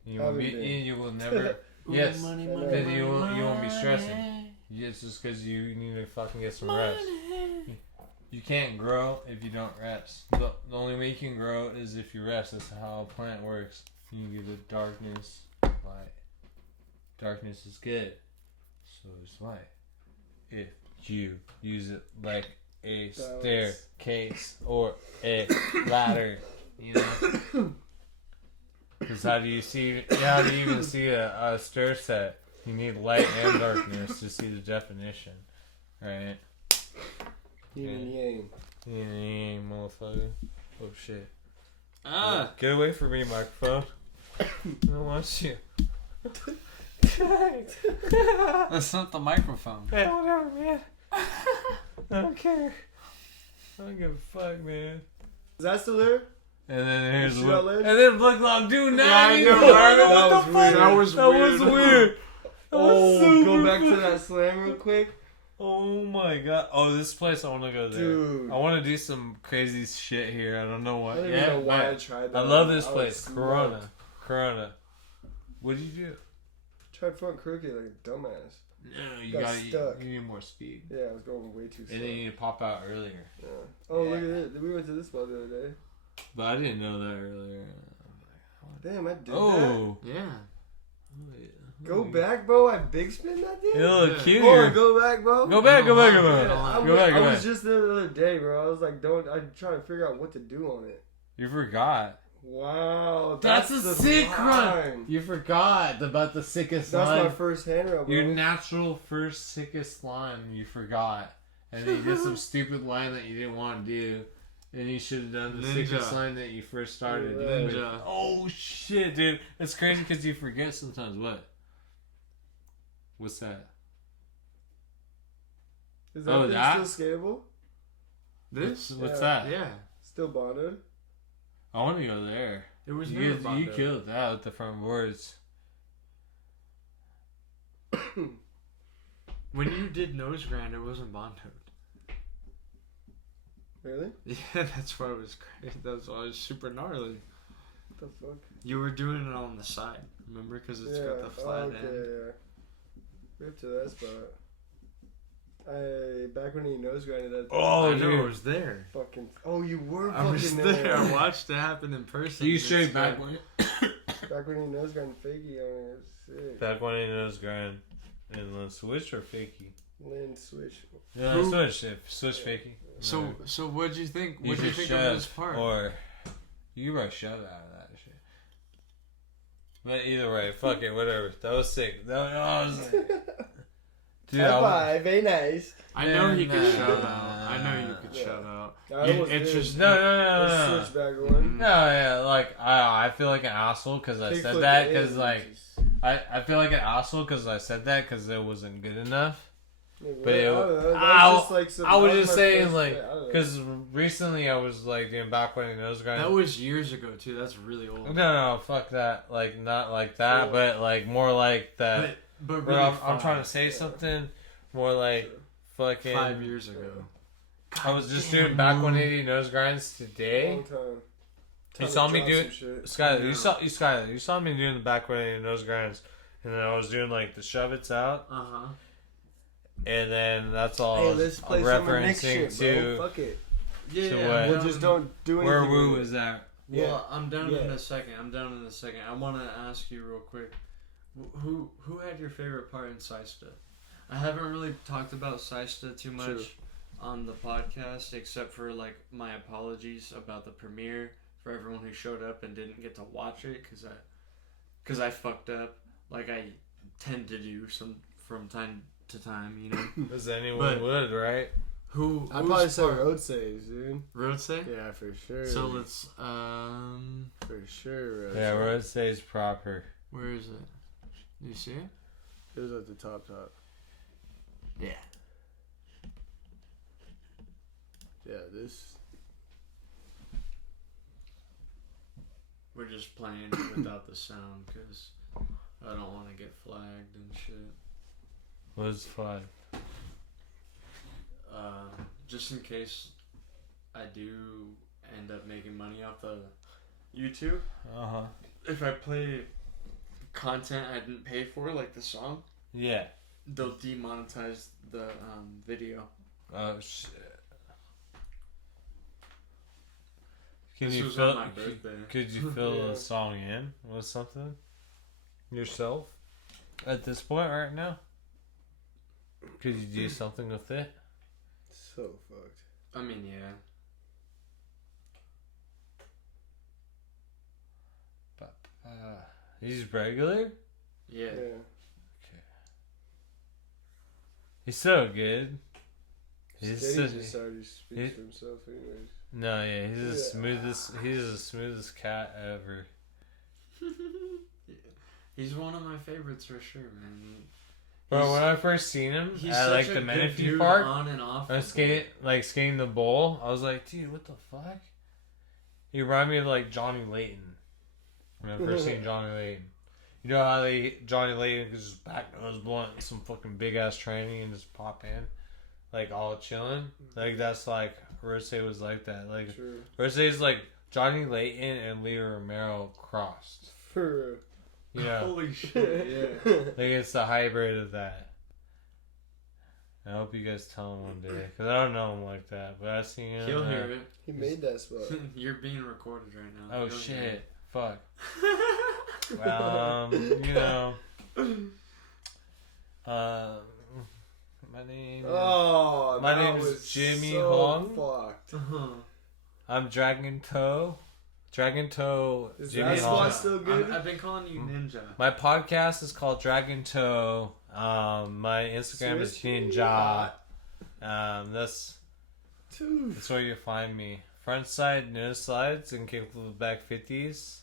You won't be, Haven't been. you will never. Ooh, Yes, money, Then money, you won't be money. stressing. It's just because you need to fucking get some rest. You can't grow if you don't rest. The only way you can grow is if you rest. That's how a plant works. You give it darkness, light. Darkness is good, so is light. If you use it like a staircase or a ladder, you know. Because how do you even see a stair set? You need light and darkness to see the definition, right? Yin and yang. Yeah, motherfucker. Oh shit. Ah! Get away from me, microphone. I don't want you. That's not the microphone. Hey, whatever, man. I don't care. I don't give a fuck, man. Is that still there? And then here's See look. that list? And then look, I'm doing Yeah, that. I You know, know, I know. what That the was fuck? weird. That was That was weird. Oh, so go back to weird. that slam real quick. Oh my god. Oh, this place, I want to go there. Dude. I want to do some crazy shit here. I don't know I what. don't even Yeah, know why I man. tried that. I love this was place. smoked. Corona. What did you do? Tried front crooked like a dumbass. No, you Got got stuck. you need more speed. Yeah, I was going way too slow. And then you need to pop out earlier. Yeah. Oh, look at this. We went to this spot the other day. But I didn't know that earlier. Damn, I did that. Oh. Yeah. Go back, bro. I big spin that thing? You look Yeah. cute. Hold on, go back, bro. Go back, go back, go Yeah, back. I Go was back. just there the other day, bro. I was like, I'm trying to figure out what to do on it. You forgot. Wow, That's a the sick slime. run. You forgot about the sickest That's line. my first hand roll, bro. Your natural first sickest line, you forgot. And then you did some stupid line that you didn't want to do. And you should have done the Nin-Jah. sickest line that you first started. Yeah. doing. Nin-Jah. Oh shit, dude. It's crazy because you forget sometimes. What? What's that? Is that Oh, thing that? still skatable? This? What's Yeah. that? Yeah. Still bonded? I want to go there. It was You never you Bondo. killed that with the front boards. When you did nose grind, it wasn't bondoed. Really? Yeah, that's why it was crazy. That's why it was super gnarly. What the fuck? You were doing it on the side, remember? Because it's got the flat okay, end. yeah. Rip to that spot. Back when he nose grinded that. Oh, I know, dude. it was there. Fucking. Oh, you were I fucking was there. there. I watched it happen in person. You It's straight like- back when Back when he nose grinded fakey on it. It was sick. back when he knows grind and then switch or fakey. Then switch. Yeah, Who- switch fakey. So what'd you think? You What did you should think of this shove, part? or you probably shove out of that shit. But either way, fuck it, whatever. That was sick. That was dude. High five, very nice. I know he could Nah. shove out. I know you could Yeah. shove out. I You- almost it's did. just no. The switchback one. No, yeah, like I feel like an asshole because I said that because like I feel like an asshole because I said that because it wasn't good enough. But it, I was just saying like because recently I was like doing backward nose grind. That was years ago too. That's really old. No, fuck that. Like not like that, but like more like that. But Bro, really, I'm trying to say something more like fucking 5 years ago. I was just doing back 180 nose grinds today. Long time. You Time saw to me drop do some it, shit. Skyler. You saw me doing the back 180 nose grinds, and then I was doing like the shove it's out, and then that's all Hey, I was let's play some of Nick's referencing shit, to. bro. Fuck it. Yeah, To yeah. what? We'll just don't do anything. Where Woo with it. is that? Yeah. Well, I'm down Yeah. in a second. I want to ask you real quick. Who had your favorite part in Seista? I haven't really talked about Seista too much Sure. on the podcast, except for like my apologies about the premiere for everyone who showed up and didn't get to watch it because I fucked up like I tend to do some from time to time, you know. As anyone But- would, right? I'd probably say Road Saves, dude. Road Say? Yeah, for sure. So let's for sure. Road Saves proper. where is it? Do you see it? It was at the top. Yeah. Yeah, this. We're just playing it without the sound because I don't want to get flagged and shit. Was fun. Just in case I do end up making money off the YouTube. If I play content I didn't pay for, like the song, Yeah. they'll demonetize the video. Oh shit. This was on my birthday. Could you fill Yeah. a song in with something yourself at this point right now? Could you do something with it? So fucked. I mean, yeah. He's regular? Yeah. He's so good. Steady just already speaks for himself, anyways. No, yeah, he's the smoothest. He's the smoothest cat ever. He's one of my favorites for sure, man. Bro, when I first seen him He's at such like a the good Manatee dude Park, on and off I was the skating the bowl. I was like, dude, what the fuck? He reminded me of like Johnny Layton. When I first seen Johnny Layton. You know how Johnny Layton could just back nose blunt some fucking big ass training and just pop in, like all chilling. Like that's like Rose was like that. Like Rose is like Johnny Layton and Leo Romero crossed. For real. You know, Holy shit, yeah. like it's the hybrid of that. I hope you guys tell him one day, because I don't know him like that, but I seen him. He'll hear it. He made that spot. You're being recorded right now. Oh He'll hear shit! it. Fuck. You know. My name. Oh, my that name is was Jimmy so Hong. Fucked. I'm Dragon Toe. Dragon Toe. Is Jimmy that Hong. spot still good? I've been calling you Nin-Jah. My podcast is called Dragon Toe. My Instagram is Nin-Jah. That's where you find me. Front side no slides and kick the back 50s.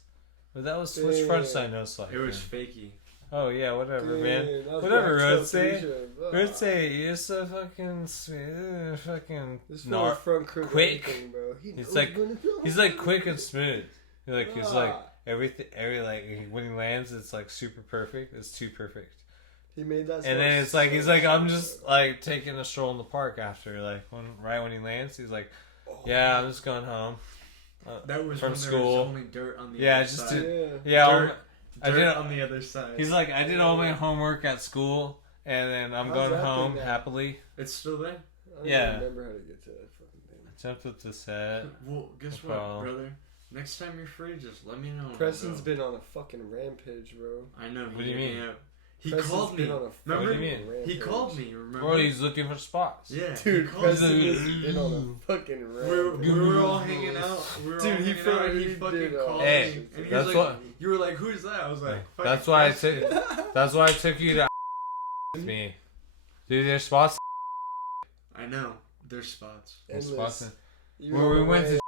But that was switch front side no slides. It was fakey. Oh yeah, whatever, man. That was Whatever, back Road say. to Road say, you're so fucking sweet, fucking This nar- front crook quick. everything, bro. He's like, he's like quick and smooth. He's like everything. When he lands, it's like super perfect. It's too perfect. He made that. And then it's like he's like, I'm just like taking a stroll in the park after like right when he lands. He's like, yeah, I'm just going home. That was from when school. There was only dirt on the Yeah, other just side. dirt I did on the other side. He's like, I did all my homework at school, and then I'm going home thing happily. It's still there? I don't Yeah. remember how to get to that fucking thing. I jumped up the set. Well, guess No what, problem. brother? Next time you're free, just let me know. and I'll Preston's go. been on a fucking rampage, bro. I know. What do you hit me mean? up. He Preston's called me. been on a Remember? What do you mean? He called me. Remember? Bro, he's looking for spots. Yeah. Dude, he called Preston me. has been on a fucking rampage. We were all hanging out. We were all Dude, he hanging out, and he fucking fucking did called Hey, me. And he that's was like, what- you were like, who's that? I was like, That's fucking why I Preston. took. That's why I took you to with me. Dude, there's spots. I know. There's spots. There's Endless. spots. You Where were we went away. to.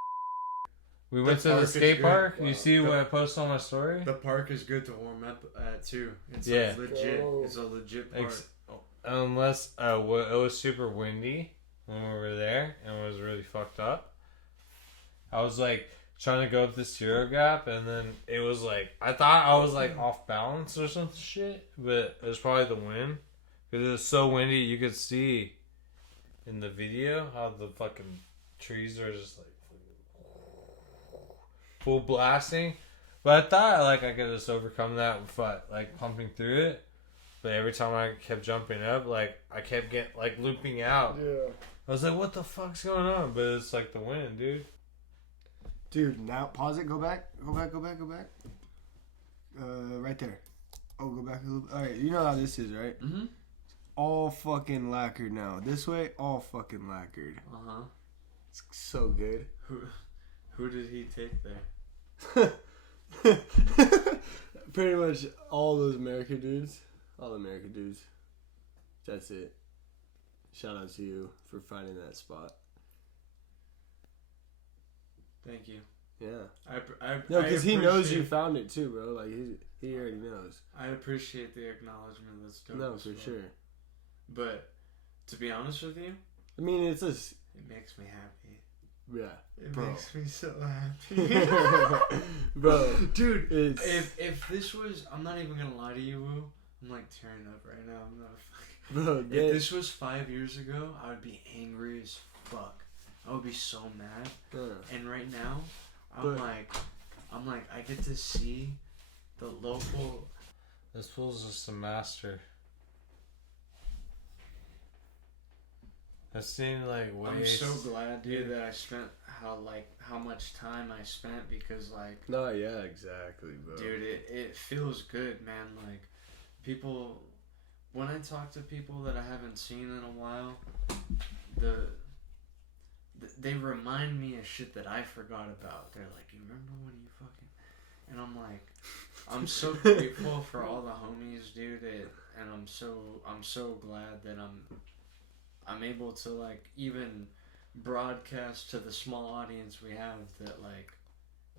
We went to park the is skate good. park. Wow. You see what I posted on my story? The park is good to warm up at too. It's Yeah. like legit. Go. It's a legit park. Unless it was super windy when we were there and it was really fucked up. I was like trying to go up this zero gap and then it was like I thought I was like off balance or some shit, but it was probably the wind because it was so windy. You could see in the video how the fucking trees are just like full blasting. But I thought like I could just overcome that with like pumping through it. But every time I kept jumping up, like I kept getting like looping out. Yeah. I was like, "What the fuck's going on?" But it's like the wind, dude. Dude, now pause it. Go back. Right there. Oh, go back a little. All right, you know how this is, right? Mm-hmm. All fucking lacquered now. This way, all fucking lacquered. Uh-huh. It's so good. Who did he take there? Pretty much all those American dudes. All American dudes. That's it. shout out to you for finding that spot. Thank you. Yeah. No, because he knows you found it too, bro. Like he already knows. I appreciate the acknowledgement. That's dope. No, for sure. But to be honest with you, I mean, it makes me happy. Yeah, it makes me so happy, bro. Dude, if this was, I'm not even gonna lie to you, Woo. I'm like tearing up right now. I'm not. Bro, if this was 5 years ago, I would be angry as fuck. I would be so mad. And right now, I'm like, I get to see the local. This fool's just a master. I've seen like ways. I'm so glad, dude, that I spent how much time I spent because like. No, yeah, exactly, bro. Dude, it feels good, man. Like people, when I talk to people that I haven't seen in a while, they remind me of shit that I forgot about. They're like, you remember when you fucking... And I'm like, I'm so grateful for all the homies, dude. And I'm so glad that I'm able to like even broadcast to the small audience we have that like...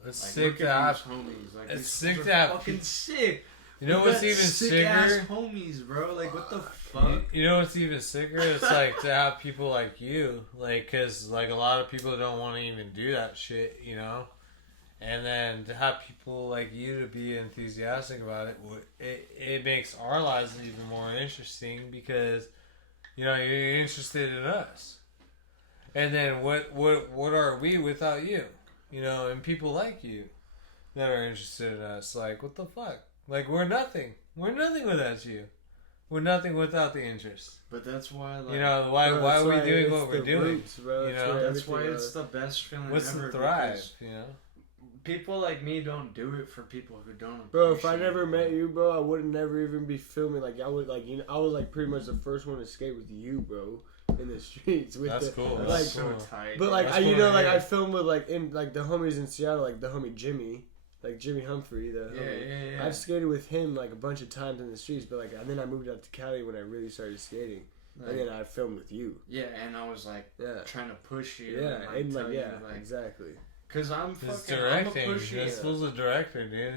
It's like, sick to have... homies. Like, it's sick to have... fucking sick. You know what's even sicker? Ass homies, bro. Like, what the fuck? You know what's even sicker? It's like to have people like you, like, cause like a lot of people don't want to even do that shit, you know. And then to have people like you to be enthusiastic about it, it makes our lives even more interesting because, you know, you're interested in us. And then what are we without you? You know, and people like you that are interested in us. Like, what the fuck? Like, we're nothing. We're nothing without you. We're nothing without the interest. But that's why, like... You know, why are we doing what we're doing? Roots, bro. You know? That's why it's the best feeling ever. What's the thrive, you know? People like me don't do it for people who don't. Bro, if I never met you, bro, I would never even be filming. Like, I would, like, you know, I was, like, pretty much the first one to skate with you, bro, in the streets. With that's the, cool. Like, that's so tight. But, like, that's you cool know, like, I filmed with, like, in, like, the homies in Seattle, like, the homie Jimmy. Like Jimmy Humphrey, yeah. I've skated with him like a bunch of times in the streets, but like, and then I moved out to Cali when I really started skating, like, and then I filmed with you. Yeah, and I was like, trying to push you. Yeah, and like, exactly. Cause I'm fucking. Directing. I'm a pushy. This was a director, dude.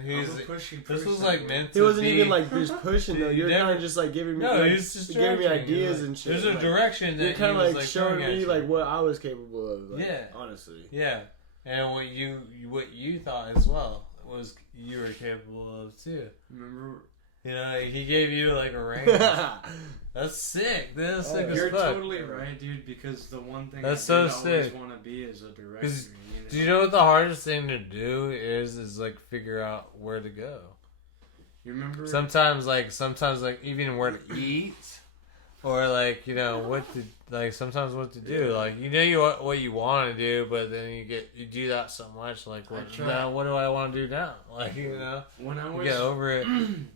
This was like meant to. He wasn't be, even like just pushing though. You're kind of just like giving me. No, like, he's just giving me ideas and shit. There's a like, direction that you're kind of like showing me you. like what I was capable of. Like, yeah, honestly. Yeah, and what you thought as well was you were capable of too. Remember? You know, he gave you like a range. That's sick. That's sick as You're fuck. totally right, dude. Because the one thing that's I so always sick. want to be is a director. Do you know what the hardest thing to do is like figure out where to go. You remember? Sometimes like even where to eat, or like, you know, sometimes what to do. Like, you know what you want to do, but then you do that so much. Like, what do I want to do now? Like, you know, get over it.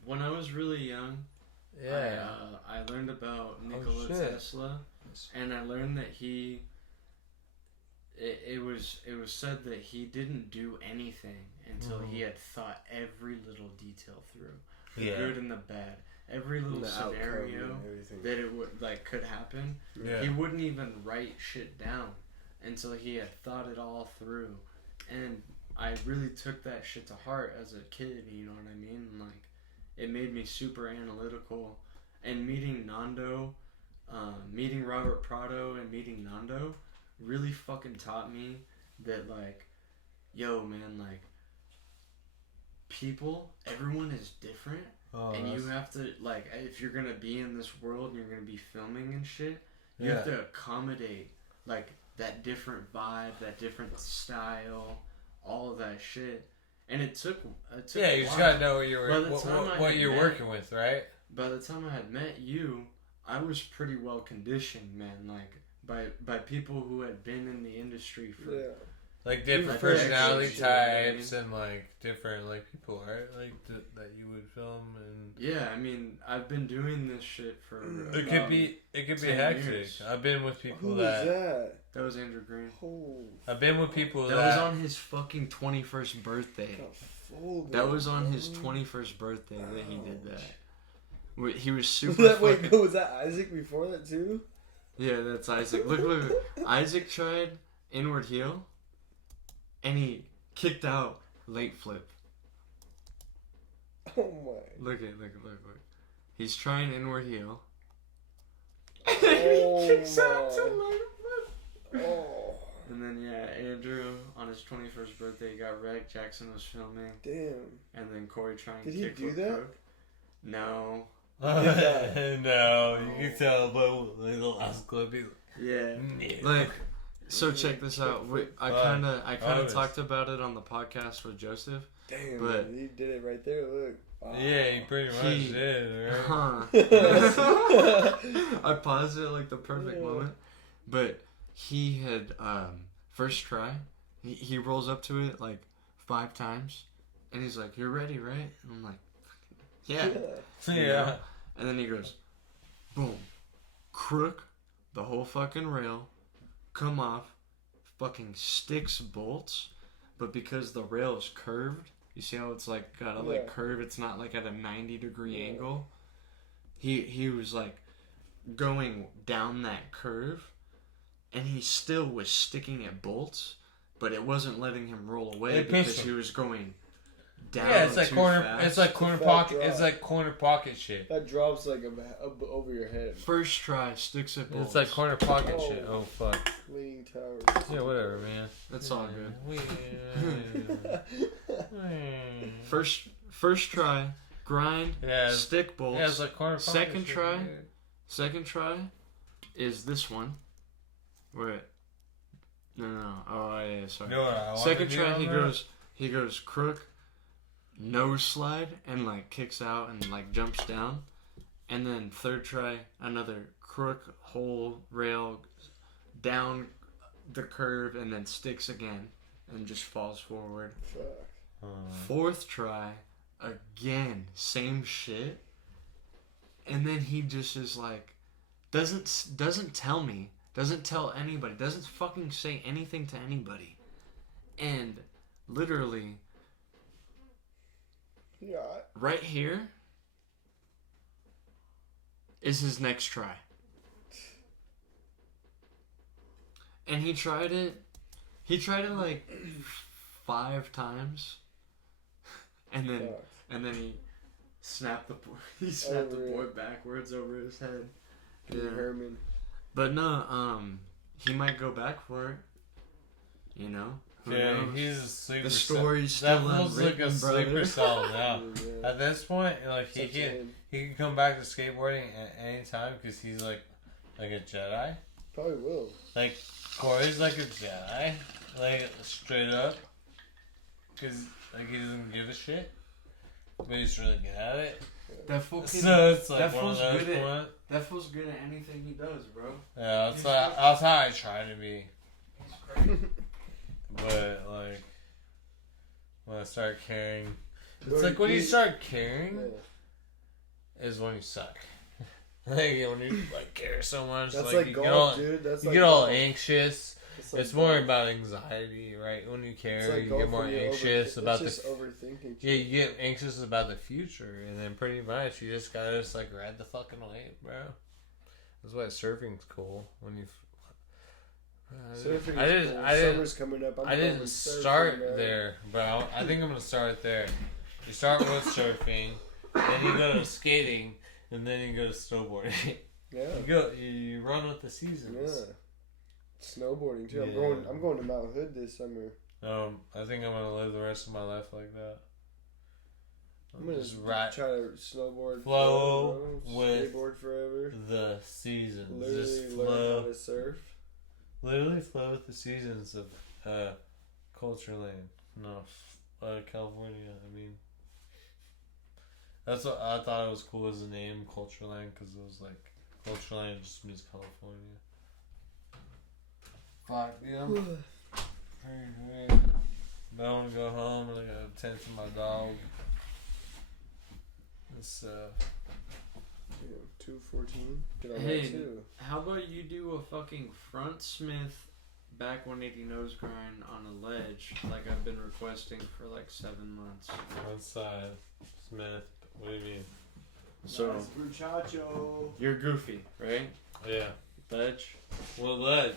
When I was really young, yeah, I learned about Nikola Tesla, and I learned that it was said that he didn't do anything until he had thought every little detail through, the good and the bad. Every little scenario that it would could happen, he wouldn't even write shit down until he had thought it all through. And I really took that shit to heart as a kid, you know what I mean? Like, it made me super analytical. And meeting Nando, meeting Robert Prado and meeting Nando really fucking taught me that, like, yo, man, like, everyone is different. And you have to, like, if you're gonna be in this world and you're gonna be filming and shit, you have to accommodate, like, that different vibe, that different style, all of that shit. And it took yeah, you just gotta know what you're working with, right? By the time I had met you, I was pretty well conditioned, man, like, by people who had been in the industry for... Yeah. Like different personality types and like different like people, right? Like that you would film and yeah, I mean, I've been doing this shit for it could be hectic. Years. I've been with people that was Andrew Green. I've been with people that was on his fucking 21st birthday. That was on his 21st birthday that he did that. He was super. Wait, was that Isaac before that too? Yeah, that's Isaac. Look. Isaac tried inward heel, and he kicked out late flip. Oh my. Look. He's trying inward heel. Oh Kicks out to my. late flip. Oh. And then, Andrew, on his 21st birthday, got wrecked. Jackson was filming. Damn. And then Corey trying Did to he kick do flip that? crook. No. No, you can tell by the last clip. Yeah. Like, so check this out. I kind of talked about it on the podcast with Joseph. Damn, but man, he did it right there. Look. Wow. Yeah, he pretty much did, right? I paused it like the perfect moment. But he had, first try, he rolls up to it like 5 times. And he's like, "You're ready, right?" And I'm like, "Yeah." You know? And then he goes, boom, crook, the whole fucking rail, come off, fucking sticks bolts, but because the rail is curved, you see how it's like got a like curve, it's not like at a 90-degree angle. He was like going down that curve, and he still was sticking at bolts, but it wasn't letting him roll away because he was going down. Yeah, it's like corner. Fast. It's like corner pocket. It's like corner pocket shit. That drops like over your head. First try, sticks at bolts. It's like corner pocket shit. Oh fuck. Leaning towers. Yeah, whatever, man. That's all good. First try, grind, stick bolts. Yeah, it's like corner pocket Second try is this one. Wait. No. Oh yeah, sorry. No, second try he goes crook, nose slide, and like kicks out and like jumps down. And then third try, another crook, whole rail, down the curve, and then sticks again and just falls forward. Fuck. Fourth try, again, same shit. And then he just is like, doesn't tell me, doesn't tell anybody, doesn't fucking say anything to anybody. And literally, right here is his next try. And he tried it like 5 times. And then he snapped the board backwards over his head. Yeah. Herman. But no, he might go back for it. You know? Who knows? He's a sleeper. The story's cell. still That feels like a sleeper cell now. Yeah. At this point, like he can come back to skateboarding at any time because he's like a Jedi. Probably will. Like Corey's like a Jedi, like straight up, because like he doesn't give a shit, but he's really good at it. That fool so it's like that fool's good at anything he does, bro. Yeah, that's how I try to be. He's crazy. But like when I start caring, it's like when you start caring is when you suck. Like when you like care so much, that's like like you golf, get all, dude. That's you like get all golf. anxious. Like it's more about anxiety, right? When you care, like you get more anxious about it's just overthinking. Yeah, you get anxious about the future, and then pretty much you just gotta just like ride the fucking wave, bro. That's why surfing's cool. When you, Summer's coming up. I didn't start there, bro. I think I'm gonna start there. You start with surfing, then you go to skating, and then you go to snowboarding. Yeah. You run with the seasons. Yeah. Snowboarding too. Yeah. I'm going to Mount Hood this summer. I think I'm gonna live the rest of my life like that. I'm gonna just try to snowboard, flow with skateboard forever. The seasons. Literally just learn how to surf. Literally flow with the seasons of CULTureland. No, California. I mean, that's what I thought it was cool as a name, CULTureland, because it was like CULTureland just means California. Fuck, yeah. I want to go home and I gotta tend to my dog. It's 214. Hey, how about you do a fucking front Smith back 180 nose grind on a ledge like I've been requesting for like 7 months? One side, Smith. What do you mean? So muchacho. you're goofy, right? Yeah. Ledge? What ledge?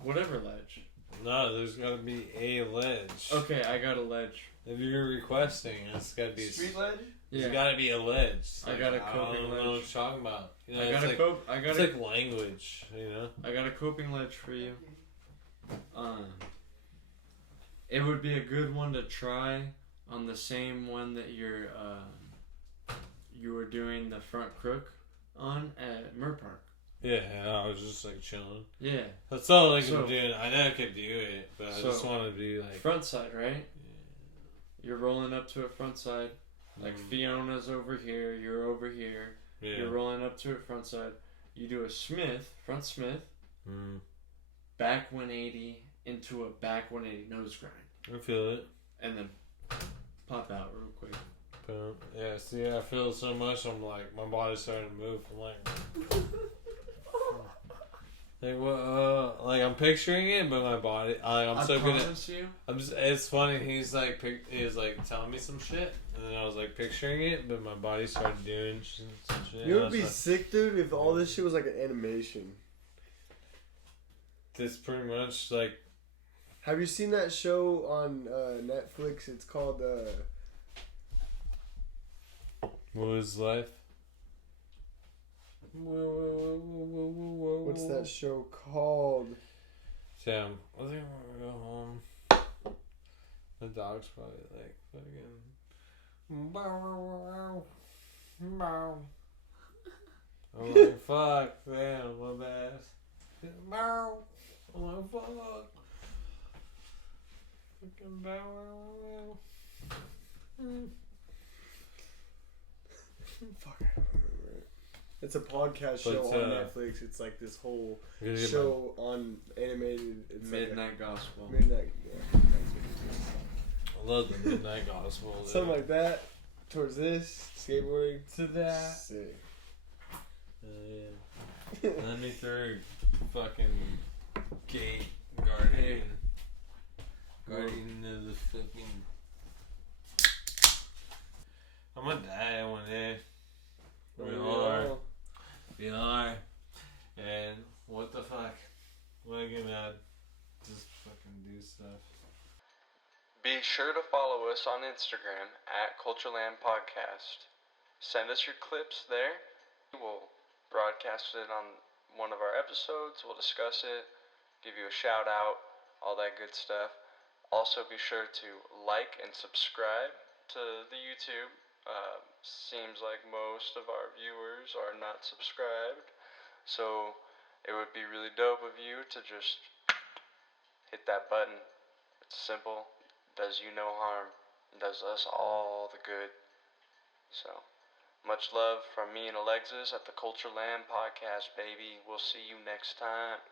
Whatever ledge. No, there's gotta be a ledge. Okay, I got a ledge. If you're requesting, it's gotta be Street ledge? There's gotta be a ledge. I got a I coping don't ledge. know what you're talking about. You know, It's like language, you know? I got a coping ledge for you. It would be a good one to try on the same one that you were doing the front crook on at Mer Park. Yeah, I was just like chilling. Yeah. That's all I can do. I know I could do it, but I So, just want to be like front side, right? Yeah. You're rolling up to a front side. Like Fiona's over here, you're over here. Yeah. You're rolling up to a front side. You do a Smith, front Smith, back 180 into a back 180 nose grind. I feel it. And then pop out real quick. Yeah, see, I feel it so much. I'm like, my body's starting to move. I'm like, like I'm picturing it, but my body, I'm so good at. You? I'm just. It's funny. He's like telling me some shit, and then I was like picturing it, but my body started doing some shit. You know what would be sick, dude, if all this shit was like an animation. It's pretty much like. Have you seen that show on Netflix? It's called What was life? What's that show called? Sam, I think I'm gonna go home. The dog's probably like fucking. I'm like, fuck, damn, my bad. I'm like, fuck. Fucking bow. Fuck, I don't remember it. It's a podcast show on Netflix. It's like this whole show on animated. It's Midnight Gospel. Midnight. Yeah, I love the Midnight Gospel. Something like that. Towards this skateboarding to that. Sick. Yeah. Let me through fucking gate guardian. Guardian of the fucking. I'm gonna die one day. We are. And what the fuck? We're gonna just fucking do stuff. Be sure to follow us on Instagram at CULTureland Podcast. Send us your clips there. We'll broadcast it on one of our episodes. We'll discuss it, give you a shout out, all that good stuff. Also be sure to like and subscribe to the YouTube. Seems like most of our viewers are not subscribed. So it would be really dope of you to just hit that button. It's simple. Does you no harm, does us all the good. So, much love from me and Alexiz at the CULTureland Podcast, baby. We'll see you next time.